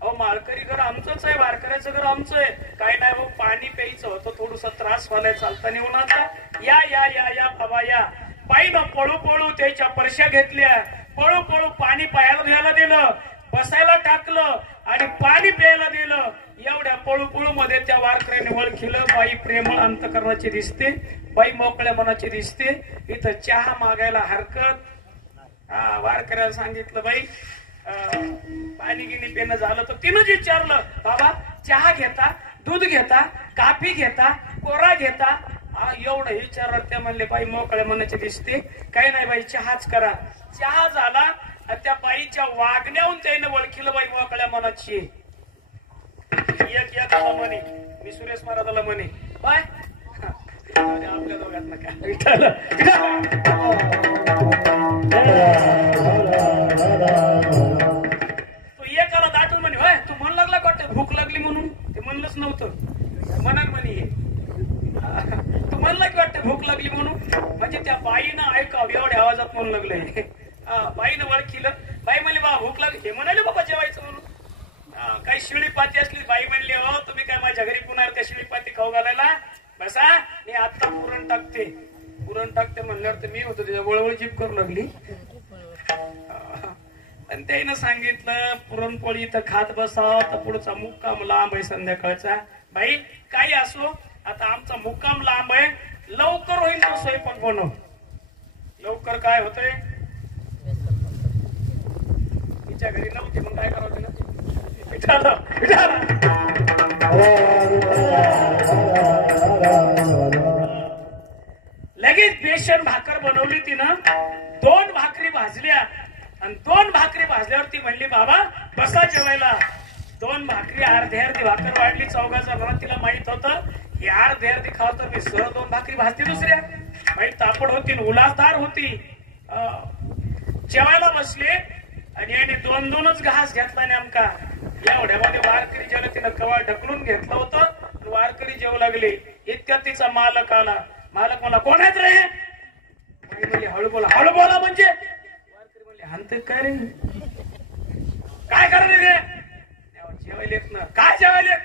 अहो माळकरी घर आमचंच आहे, वारकऱ्याचं घर आमचं आहे. काय नाही हो, पाणी प्यायचं होतं, थोडस त्रास व्हायला, चालताना उन्हाचा. या या या या बाबा या. बाईनं पळू पळू त्याच्या परश्या घेतल्या, पळू पळू पाणी प्यायला द्यायला दिलं, बसायला टाकलं आणि पाणी प्यायला दिलं. एवढ्या पळू पळू मध्ये त्या वारकऱ्याने ओळखलं, बाई प्रेमळ अंतकरणाची दिसते, बाई मोकळ्या मनाची दिसते, इथं चहा मागायला हरकत. वारकऱ्याला सांगितलं, बाई पाणी गिनी पेनं झालं तर तिनं विचारलं, बाबा चहा घेता, दूध घेता, काफी घेता, कोरा घेता? एवढं विचारलं. त्या म्हणले, बाई मोकळ्या मनाची दिसते, काही नाही बाई चहाच करा. चहा झाला. त्या बाईच्या वागण्याहून त्याने ओळखलं, बाई मोकळ्या मनाची. एक म्हणे, मी सुरेश महाराजाला म्हणे, बाय आपल्या दोघांना काय तो एकाला दाटून म्हणे, होय तू म्हण लागला का भूक लागली म्हणून? ते म्हणलंच नव्हतं, म्हणाल म्हणे तू म्हणला की वाटतं भूक लागली म्हणून. म्हणजे त्या बाईनं ऐकावं एवढ्या आवाजात म्हणू लागलंय. बाईनं ओळखीलं. बाई म्हणली, बा भूक लागली. हे म्हणाले बाबा जेवायचं म्हणून. काही शिळी पाती असली, बाई म्हणली, हो तुम्ही काय माझ्या घरी पुन्हा त्या शिळी पाती खाऊ घालायला बसा, मी आता पुरण टाकते म्हणल्यावर तर मी होतो त्याच्या वळवळ जीप करू लागली. आणि त्यानं सांगितलं, पुरणपोळी इथं खात बसावं, तर पुढचा मुक्काम लांब आहे संध्याकाळचा. बाई काही असो, आता आमचा मुक्काम लांब आहे, लवकर होईल तो स्वयंपाक बनव. लवकर काय होतंय, तिच्या घरी नव्हती, मग काय करावं तिला? लगेच बेसन भाकर बनवली तिनं. 2 भाकरी भाजल्या आणि 2 भाकरी भाजल्यावर ती म्हणली, बाबा बसा जेवायला. 2 भाकरी अर्धी अर्धी भाकर वाढली 4 जणांना. तिला माहित होतं ही अर्धी खाव तर मी सरळ 2 भाकरी भाजते दुसऱ्या. बाई तापड होती उल्हासदार होती. जेवायला बसले आणि याने 2-2च घास घेतला नेमका. एवढ्यामध्ये वारकरी जेवले. तिनं कवाळ ढकलून घेतलं होतं. वारकरी जेवू लागले. इतक्यात तिचा मालक आला. मालक मला कोण आहेत रे? म्हणले हळू बोला म्हणजे. वारकरी म्हणले हानते काय रे? काय करणे रे? जेवायलेत ना. काय जेवायलेत?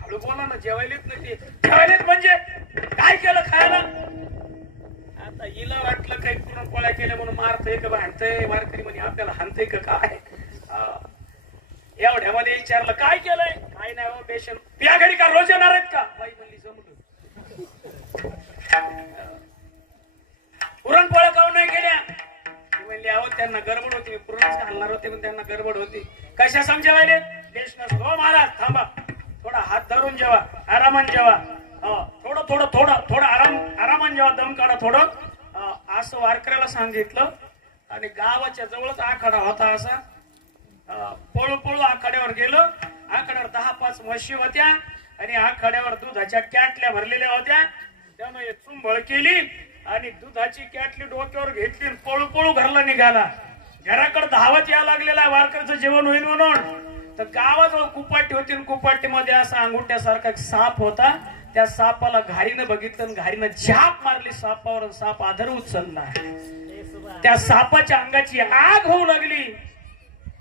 हळू बोला ना. जेवायलेत ना ते. जेवायलेत म्हणजे काय केलं खायला? आता हिला वाटलं काही पुरणपोळ्या केल्या म्हणून मारतय का भांडतय. वारकरी म्हणे आपल्याला हानतय का काय? एवढ्यामध्ये विचारलं काय केलंय? काय नाही हो बेशन. या घडी का रोज येणार आहेत का? बाई म्हणली जमलं. पुरणपोळ्या काऊन नाही केल्या? म्हणली अहो त्यांना गडबड होती. मी पुरणच घालणार होते पण त्यांना गडबड होती. कशा समजावायले? बेशन. हो महाराज थांबा. थोडा हात धरून जेवा. आरामान जेवा. थोडं आरामान जेवा. दम काढा थोडं. असं वारकऱ्याला सांगितलं. आणि गावाच्या जवळच आखाडा होता. असा पळू आखाड्यावर गेलो. आखाड्यावर 10-5 म्हशी होत्या आणि आखाड्यावर दुधाच्या कॅटल्या भरलेल्या होत्या. त्यानं चुंबळ केली आणि दुधाची कॅटली डोक्यावर घेतली. पळू घरला निघाला. घराकडे धावत या लागलेला वारकऱ्याचं जेवण होईल म्हणून. तर गावाजवळ कुपाटी होती. कुपाटीमध्ये असा अंगुठ्यासारखा एक साप होता. त्या सापाला घारीनं बघितलं आणि घारीनं झाप मारली सापावर. साप आधर उचलला. त्या सापाच्या अंगाची आग होऊ लागली.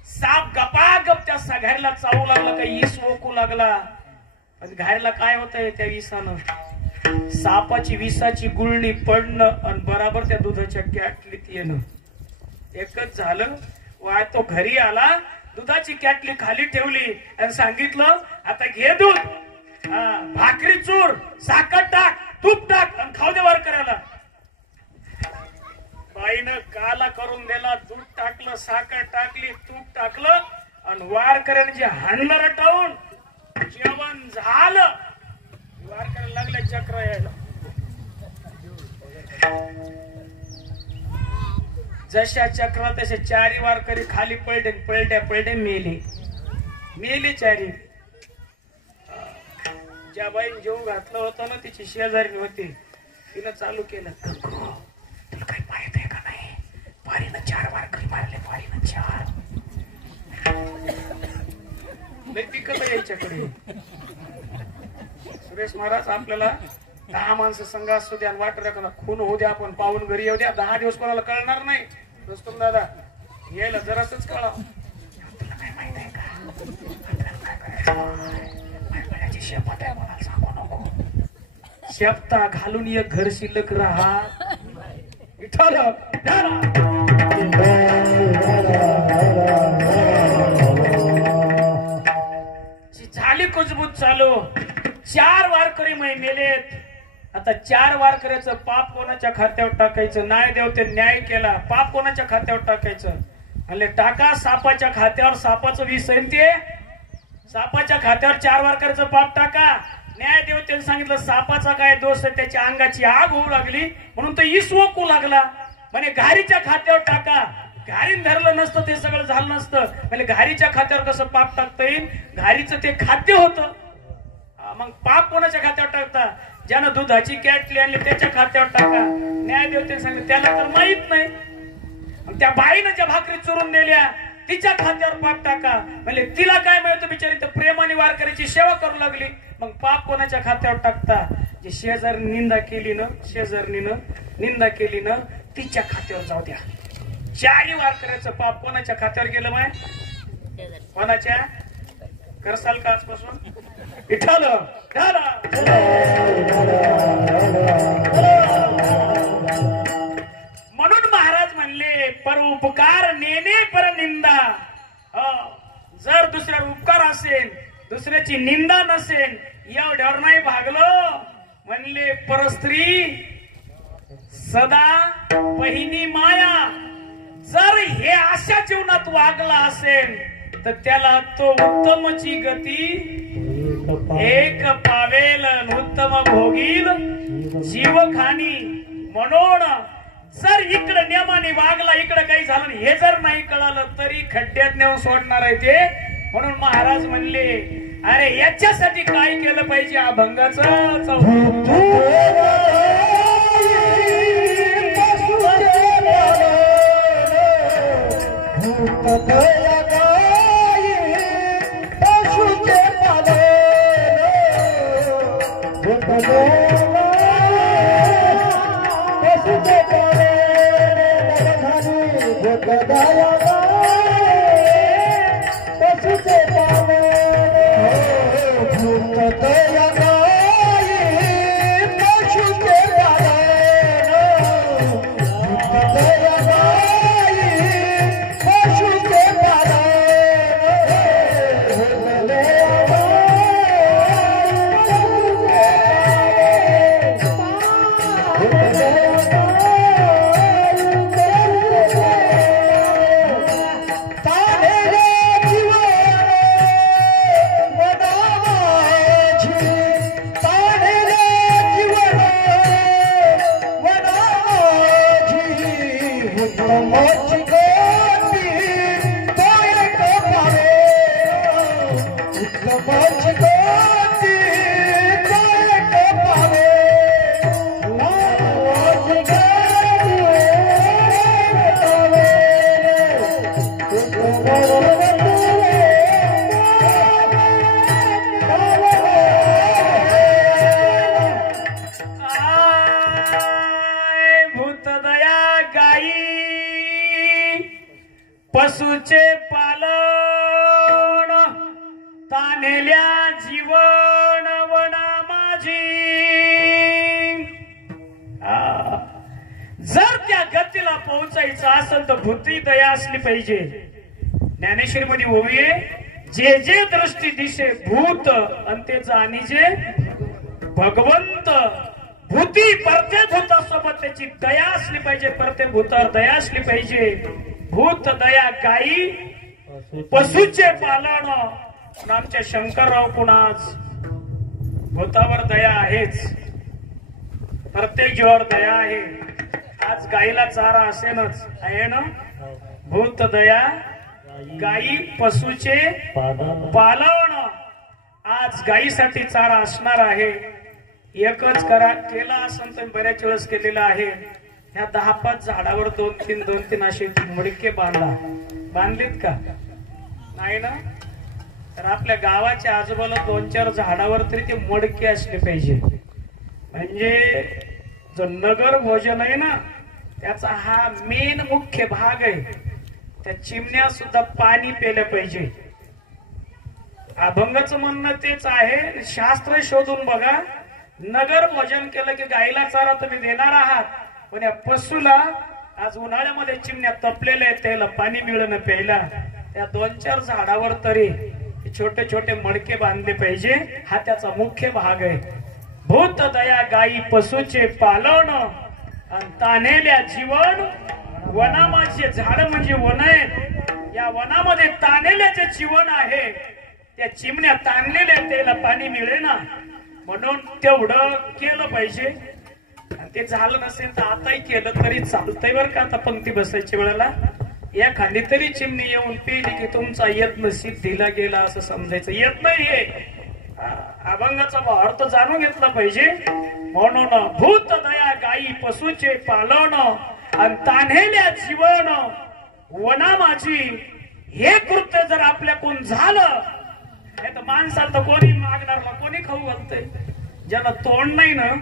साप गपागप त्या घारीला चावू लागला. काही ईस ओकू लागला. घारीला काय होतंय त्या विषानं? सापाची विषाची गुळणी पडणं आणि बराबर त्या दुधाच्या कॅटलीत येणं. एकच झालं. तो घरी आला. दुधाची कॅटली खाली ठेवली आणि सांगितलं आता घे दूध. भाकरी चूर, साखर टाक, तूप टाक आणि खाऊ दे वारकऱ्याला. बाईनं काला करून दिला. दूध टाकलं, साखर टाकली, तूप टाकलं आणि वारकऱ्याने जे हाणलं रटावून जेवण झालं. वारकऱ्याला लागलं चक्र यायला. जशा चक्र तसे 4 वारकरी खाली पलटे मेले 4. ज्या बाईन जेव घातलं होतं ना तिची शेजारी होती. तिनं चालू केलं. तुला काही माहित आहे का नाही? पारीनं 4 वारकरी मारले. पारीनं 4. लय पिकत याच्याकडे. सुरेश महाराज आपल्याला 10 माणसं संघ असू द्या. वाटलं का खून होऊ द्या. आपण पाहून घरी येऊ द्या. 10 दिवस कोणाला कळणार नाही. रस्तम दादा यायला जरासच कळा. तुला काय माहित आहे का? शपथ आहे मला सांगू नको. शपथा घालून एक घर शिल्लक राहा. विठ्ठल झाली कुजबूज चालू. 4 वारकरी मेलेत. आता 4 वारकऱ्याचं पाप कोणाच्या खात्यावर टाकायचं? नाही देवते न्याय केला. पाप कोणाच्या खात्यावर टाकायचं? म्हणले टाका सापाच्या खात्यावर. सापाचं विष ते सापाच्या खात्यावर 4 वारकऱ्याचं पाप टाका. न्याय देवतेने सांगितलं सापाचा काय दोष आहे? त्याच्या अंगाची आग होऊ लागली म्हणून तो इस ओकू लागला. म्हणजे घारीच्या खात्यावर टाका. घारीन धरलं नसतं ते सगळं झालं नसतं. म्हणजे घारीच्या खात्यावर कसं पाप टाकता येईल? घारीचं ते खाद्य होतं. मग पाप कोणाच्या खात्यावर टाकता? ज्यानं दुधाची कॅटली आणली त्याच्या खात्यावर टाका. न्याय देवतेने सांगितलं त्याला तर माहित नाही. त्या बाईनं ज्या भाकरी चुरून दिल्या तिच्या खात्यावर पाप टाका. म्हणजे तिला काय मिळतं बिचारी? तर प्रेमाने वारकऱ्याची सेवा करू लागली. मग पाप कोणाच्या खात्यावर टाकता? जे शेजारी निंदा केली ना, शेजारणीनं निंदा केली ना तिच्या खात्यावर जाऊ द्या. 4 वारकऱ्याचं पाप कोणाच्या खात्यावर गेलं? माय कोणाच्या? करसाल का आजपासून? विठ्ठल म्हणून महाराज म्हणले पर उपकार नेने पर निंदा. जर दुसऱ्यावर उपकार असेल, दुसऱ्याची निंदा नसेल, एवढ्यावर नाही भागलो. म्हणले परस्त्री सदा पहिनी माया. जर हे अशा जीवनात वागला असेल तर त्याला तो उत्तमची गती एक पावेल उत्तम भोगील जीवखानी. म्हणून जर इकडे नियमाने वागला, इकडे काही झालं हे जर नाही कळालं तरी खड्ड्यात नेऊन सोडणार आहे ते म्हणून महाराज म्हणले अरे याच्यासाठी काय केलं पाहिजे अभंगाचं पशुचे पालन तानेल्या जीवन वना माझी जर त्या गतीला पोहोचायचं असेल तर भूती दया असली पाहिजे. ज्ञानेश्वरी मध्ये ओवी जे जे दृष्टी दिशे भूत आणि ते जाणीजे भगवंत. भूती परते भूतासोबत त्याची दया असली पाहिजे. परते भूतावर दया असली पाहिजे. भूत दया गाई पशुचे पालन. आमच्या शंकरराव कुणाच भूतावर दया आहेच. प्रत्येक जीवावर दया आहे. आज गाईला चारा असेलच आहे ना. भूत दया गाई पशुचे पालन. आज गाईसाठी चारा असणार आहे. एकच करा केला असं तर बऱ्याच वेळेस केलेला आहे. ह्या 10-5 झाडावर 2-3 असे मडके बांधलेत का नाही ना. तर आपल्या गावाच्या आजूबाजूला 2-4 झाडावर तरी ते मडके असले पाहिजे. म्हणजे जो नगर भोजन आहे ना त्याचा हा मेन मुख्य भाग आहे. त्या चिमण्या सुद्धा पाणी प्यायला पाहिजे. अभंगाचं म्हणणं तेच आहे. शास्त्र शोधून बघा. नगर भोजन केलं की गाईला चारा तुम्ही देणार आहात पण या पशुला आज उन्हाळ्यामध्ये चिमण्या तपलेल्या आहेत त्याला पाणी मिळणं प्यायला. त्या 2-4 झाडावर तरी छोटे छोटे मडके बांधले पाहिजे. हा त्याचा मुख्य भाग आहे. भूत दया गाई पशुचे पालन आणि तानेल्या जीवन वनामाचे. झाड म्हणजे वन आहे. या वनामध्ये तानेल्या जे जीवन आहे त्या चिमण्या ताणलेल्या त्याला पाणी मिळेना म्हणून तेवढं केलं पाहिजे. ते झालं नसेल तर आताही केलं तरी चालतंय बरं का. आता पंक्ती बसायच्या वेळेला एखादी तरी चिमणी येऊन पेली की तुमचा यत्न सिद्धीला गेला असं समजायचं. येत नाहीये. अभंगाचा अर्थ जाणून घेतला पाहिजे. म्हणून भूत दया गाई पशुचे पालन आणि तान्हेल्या जीवन वना माझी. हे कृत्य जर आपल्याकडून झालं नाही तर माणसाला तर कोणी मागणार ना कोणी खाऊ घालतंय. ज्याला तोंड नाही ना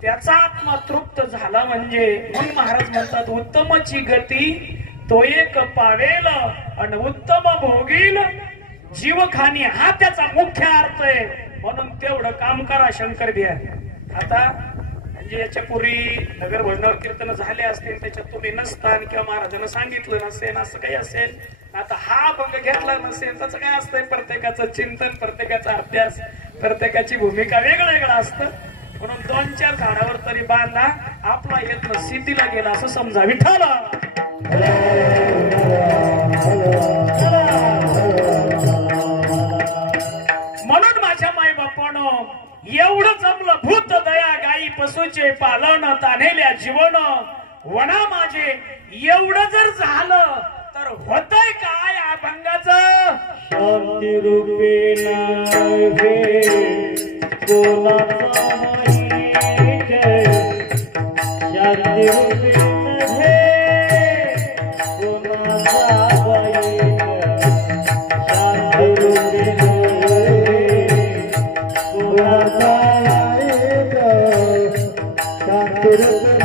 त्याचा आत्मा तृप्त झाला म्हणजे. म्हणून महाराज म्हणतात उत्तमची गती तो एक पावेल आणि उत्तम भोगील जीवखानी. हा त्याचा मुख्य अर्थ आहे. म्हणून तेवढं काम करा शंकर द्या. आता म्हणजे याच्या पूर्वी नगर भंडार कीर्तन झाले असतील त्याच्यात तुम्ही नसतान किंवा महाराजांना सांगितलं नसेल असं काही असेल. आता हा अभंग घेतला नसेल त्याचं काय असतंय. प्रत्येकाचं चिंतन प्रत्येकाचा अभ्यास प्रत्येकाची भूमिका वेगळं वेगळं असतं. म्हणून 2-4 झाडावर तरी बांधा. आपला यत्न सिद्धीला गेला असं समजा. विठ्ठल म्हणून माझ्या माय बापानं एवढं जमलं. भूत दया गाई पशुचे पालन तान्हेल्या जीवन वना माझे. एवढं जर झालं तर बरं होतंय काय अभंगाचं? शांती रूपे नव्हे कोणाचा वाईट, शांती रूपे नव्हे कोणाचा वाईट, शांती रूपे नव्हे कोणाचा वाईट, शांती रूपे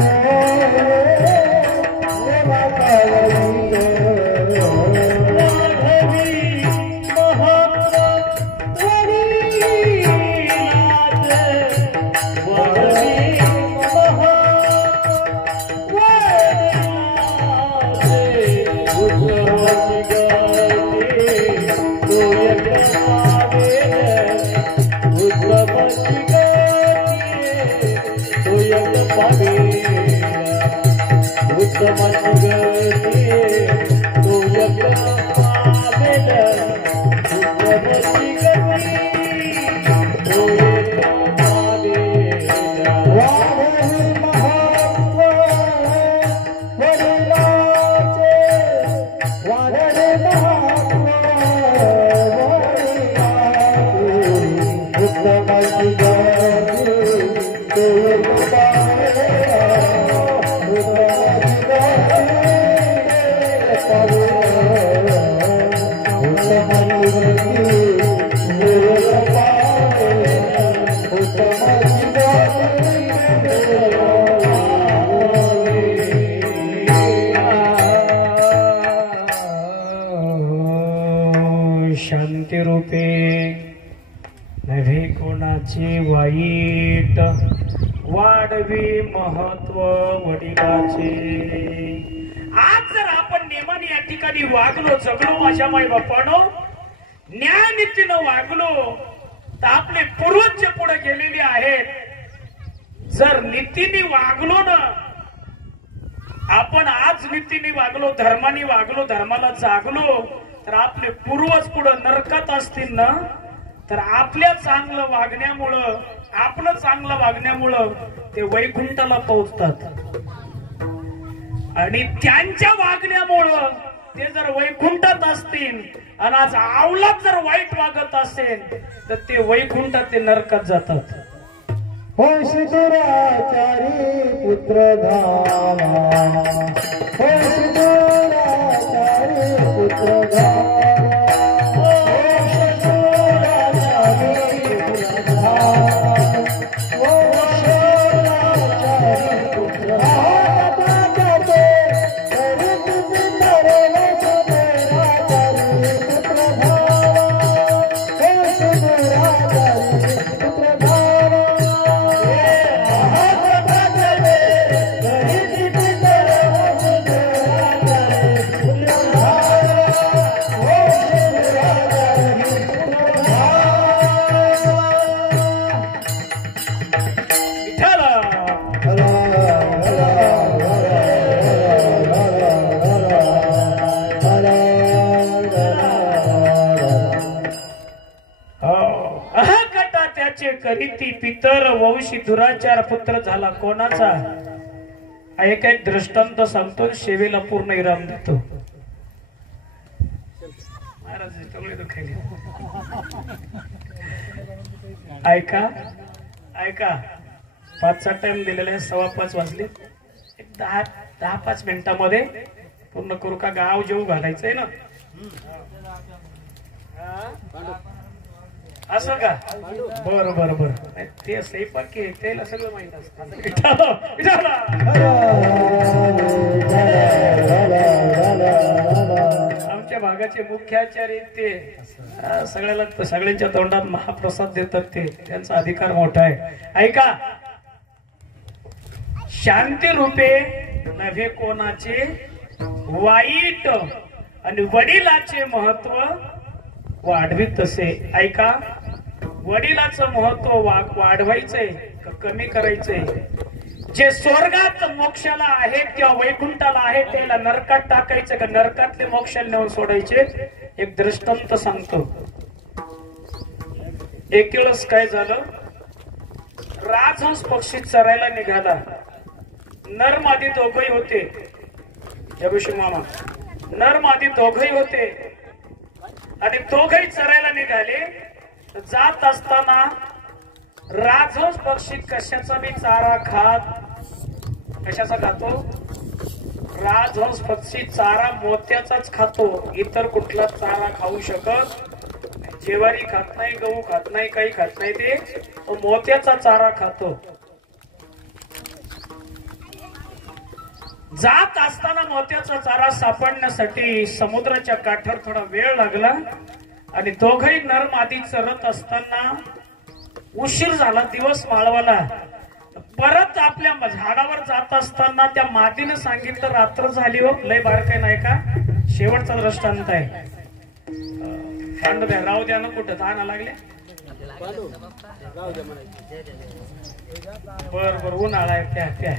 शांती रूपे नव्हे कोणाचे वाईट, वाढवी महत्व वडिलाचे. आज जर आपण नेमाने या ठिकाणी वागलो, जगलो माझ्या माई बापानो, न्यायनीतीनं वागलो तर आपले पूर्वज जे पुढे गेलेले आहेत, जर नीतीने वागलो ना, आपण आज नीतीने वागलो, धर्माने वागलो, धर्माला जागलो, तर आपले पूर्वज पुढे नरकात असतील ना, तर आपल्या चांगलं वागण्यामुळं, आपलं चांगलं वागण्यामुळं ते वैकुंठाला पोहोचतात. आणि त्यांच्या वागण्यामुळं ते जर वैकुंठात असतील आणि आज आवलात जर वाईट वागत असेल तर ते वैकुंठात ते नरकात जातात. हो शिदुराचारी पुत्र धामा, हो शिदुराचारी पुत्र धामा, हो शिदुराचारी पुत्र धामा, हो शिदुराचारी पुत्र धामा, करित पितर शिदुराचारी पुत्र धामा, हो शिदुराचारी पुत्र धामा. करीती पितर वंशी दुराचार पुत्र झाला कोणाचा. एक एक दृष्टांत सांगतो, शेवेला पूर्ण इराम देतो. महाराज ऐका ऐका, 5चा टाइम दिलेला आहे, 5:15 वाजले. एक 10-5 मिनिटांमध्ये पूर्ण करू का? गाव जेव घालायचंय ना, असं का? बरं बरं बरं, ते स्वयंपाक त्याला सगळं माहित असतं. आमच्या भागाचे मुख्याचार्य ते सगळ्याला, सगळ्यांच्या तोंडात महाप्रसाद देतात, ते त्यांचा अधिकार मोठा आहे. ऐका, शांती रूपे नव्हे कोणाचे वाईट, आणि वडिलाचे महत्व वाढवी तसे. ऐका, वडिलाचं महत्व वाढवायचंय का कमी करायचंय? जे स्वर्गात मोक्षाला आहेत किंवा वैकुंठाला आहेत त्याला नरकात टाकायचं का नरकातले मोक्षाला नेऊन सोडायचे? एक दृष्टांत सांगतो. एक वेळेस काय झालं, राजहंस पक्षी चरायला निघाला. नर मादी दोघंही होते. मामा नर मादी दोघही होते आणि दोघही चरायला निघाले. जात असताना राजहंस पक्षी कशाचा बी चारा कशाचा खातो? राजहंस पक्षी चारा मोत्याचाच खातो, इतर कुठला चारा खाऊ शकत? ज्वारी खात नाही, गहू खात नाही, काही खात नाही, ते मोत्याचा चारा खातो. जात असताना मोत्याचा चारा सापडण्यासाठी समुद्राच्या काठावर थोडा वेळ लागला आणि दोघही नर मादी चरत असताना उशीर झाला. दिवस माळवाला. परत आपल्या झाडावर जात असताना त्या मादीनं सांगितलं रात्र झाली हो. लय बारकाय नाही का? शेवटचा दृष्टांत आहे. थंड द्या, राहू द्या ना, कुठं ताना लागले. बर बर, उन्हाळा आहे, प्या प्या.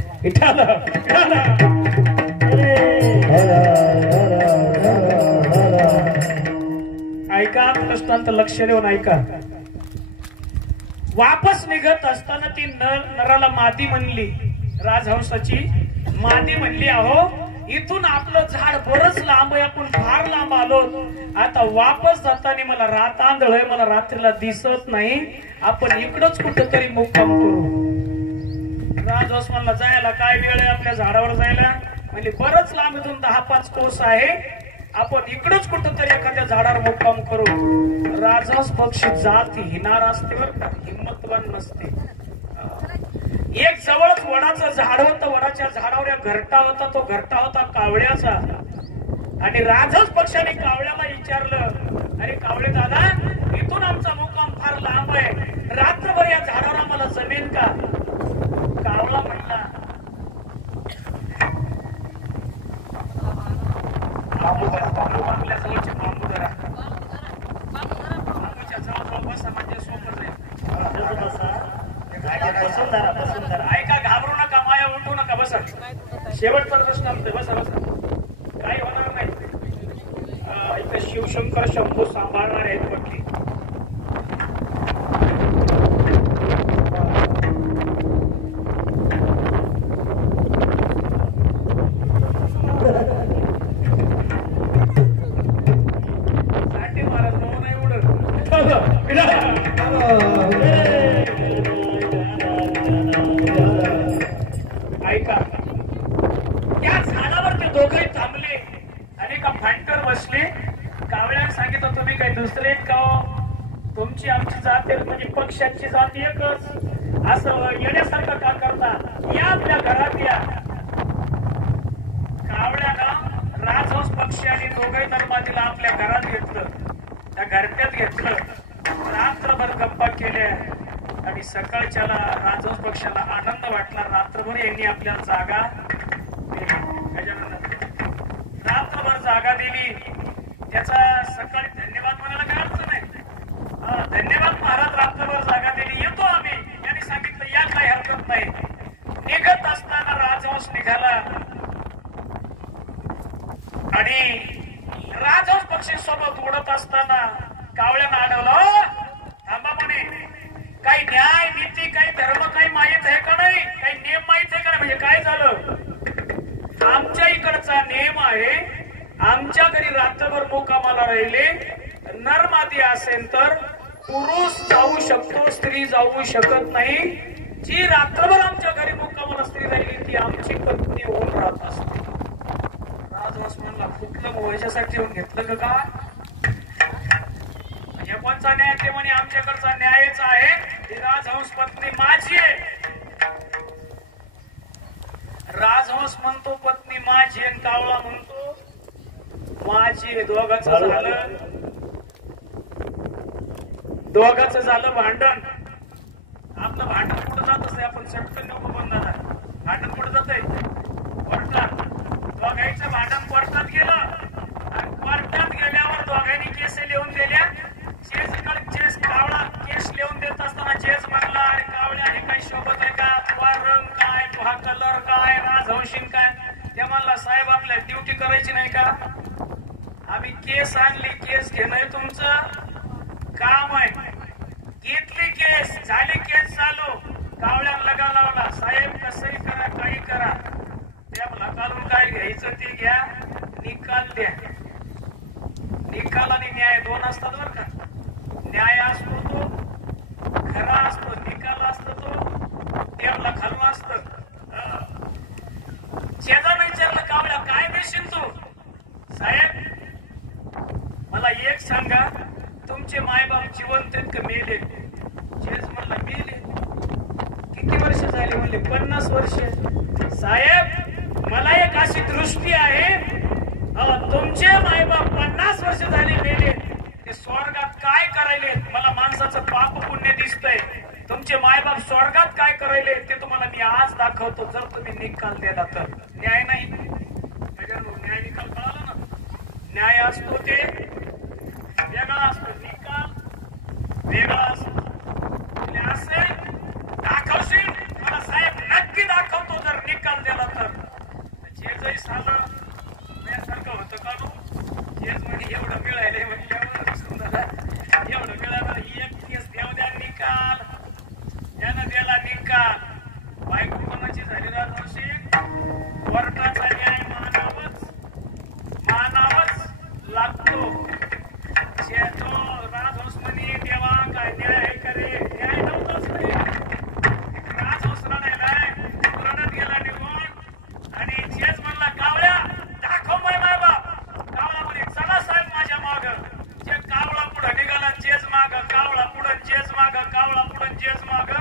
ऐका दृष्टांत, लक्ष देऊन ऐका. वापस निघत असताना ती नराला मादी म्हणली, राजहंसाची मादी म्हणली, अहो इथून आपलं झाड बरंच लांब आहे, आपण फार लांब आलो, आता वापस जाताना मला रात आंधळ आहे, मला रात्रीला दिसत नाही, आपण इकडच कुठंतरी मुक्काम करू. राजहंस म्हणला, जायला काय वेळ आहे आपल्या झाडावर जायला? म्हणजे बरंच लांब, इथून 10-5 कोस आहे, आपण इकडच कुठंतरी एखाद्या झाडावर मुक्काम करू. राजहंस पक्षी जात हिनार असते बरं का, हिंमतवान नसते. एक जवळच वडाचं झाड होतं, वडाच्या झाडावर एक घरटा होता, तो घरटा होता कावळ्याचा. आणि राजहंस पक्षाने कावळ्याला विचारलं, अरे कावळे दादा, इथून आमचा मुक्काम फार लांब आहे, रात्रभर या झाडावर आम्हाला जमेल का? कावळा म्हणला, आपल्या जवळचे बांबू धरा, बांबूच्या जवळ बसा, म्हणजे सोपं जाईल. ऐका, घाबरू नका, माया उठू नका, बसा. शेवटचा दृष्टांत, बसा बसा, काही होणार नाही. इथं शिवशंकर शंभू सांभाळणार आहेत म्हटली. महाराज नाही उडत. ऐका, त्या झाडावर ते दोघंही थांबले आणि एका फांटर बसले. कावळ्याने सांगितलं, तुम्ही काही दुसरे का हो? तुमची आमची जात आहे, म्हणजे पक्षाची जात एकच, असं येण्यासारखं का करता? या आपल्या घरात या. कावळ्यानं राजहंस पक्षी आणि दोघंही नरमादीला आपल्या घरात घेतलं, त्या घरट्यात घेतलं, रात्रभर गप्पा केल्या आणि सकाळच्याला राजहंस पक्षाला आनंद वाटला. रात्रभर यांनी आपल्या जागा रात्रभर जागा दिली. त्याचा सकाळी धन्यवाद म्हणायला काय अडचण नाही. धन्यवाद महाराज, रात्रभर जागा दिली, येतो आम्ही. यांनी सांगितलं, या, काही हरकत नाही. निघत असताना राजहंस निघाला आणि राजहंस पक्षी सोबत उडत असताना कावळ्यानं अडवलं, थांबा म्हणे, काही न्याय नीती, काही धर्म, काही माहित आहे का नाही? काही नियम माहित आहे का नाही? म्हणजे काय झालं? आमच्या इकडचा नियम आहे, आमच्या घरी रात्रभर मुक्कामाला राहिले, नरमादी असेल तर पुरुष जाऊ शकतो, स्त्री जाऊ शकत नाही. जी रात्रभर आमच्या घरी मुक्कामाला स्त्री राहिली ती आमची पत्नी होऊन राहत असते. राजहंस म्हणला, कुठलं मोहाच्यासाठी येऊन घेतलं का? या कोणचा न्याय? ते म्हणे, आमच्याकडचा न्यायच आहे, ती राजहंस पत्नी माझी आहे. राजहंस म्हणतो पत्नी माझी आहे, कावळा म्हणतो माझी आहे. दोघांचं झालं भांडण. आपलं भांडण कुठं जात असते? आपण चटकन नको बनणार. भांडण कुठं जात आहे? कोर्टात. दोघांचं भांडण कोर्टात गेलं आणि कोर्टात गेल्यावर दोघांनी केस लिहून दिल्या. चेस कावळा केस लिहून देत असताना चेस म्हणला, अरे कावळ्या, हे काही शोभत आहे का? तुझा रंग काय, तुझा कलर काय, राजहंशीन काय? त्या म्हणला, साहेब आपल्या ड्युटी करायची नाही का? आम्ही केस आणली, केस घेणं हे तुमचं काम आहे. घेतली केस, झाली केस चालू. कावळ्याला लगा लावला, साहेब कसंही करा, काही करा, त्या लकालून काय घ्यायचं ते घ्या, निकाल द्या. नसतात बरं का. न्याय असतो तो खरा असतो, निकाल असतो तो देवला खालून असतं. शेजारनं विचारलं कावळ्या काय देशील तू? साहेब मला एक सांगा, तुमचे मायबाप जिवंत आहेत का मेले? जेज म्हणला मेले. किती वर्ष झाली? म्हणले 50 वर्ष. साहेब मला एक अशी दृष्टी आहे, तुमचे मायबाप 50 वर्ष झाली मेले, ते स्वर्गात काय करायले मला माणसाचं पाप पुण्य दिसतंय. तुमचे मायबाप स्वर्गात काय करायले ते तुम्हाला मी आज दाखवतो, जर तुम्ही निकाल दिला तर. न्याय नाही, न्याय निकाल कळाला ना. न्याय असतो ते वेगळा असतो, निकाल वेगळा असतो. असे दाखवशील मला? साहेब नक्की दाखवतो जर निकाल दिला तर. जे जरी साधं सारखं होतं काढू तेच म्हणजे एवढं मिळायलंय म्हणल्यावर सुंदर एवढं मिळालं. एक केस देव द्या निकाल, त्यानं दिला निकाल. बायको कोणाची झाली राजवंशी? कोर्टाचा न्याय मानावच लागतो. तो राजहंस म्हणे देवा काय न्याय करे, न्याय नव्हताच नाही. राजहंसला नाही पुराणात गेला निघून आणि जेच म्हणला कावळ्या दाखव माय बाप. कावळा म्हणे चला साहेब माझ्या माग. जे कावळा पुढे निघाला जेज माग, कावळा पुढे जेज माग, कावळा पुढे जेज माग.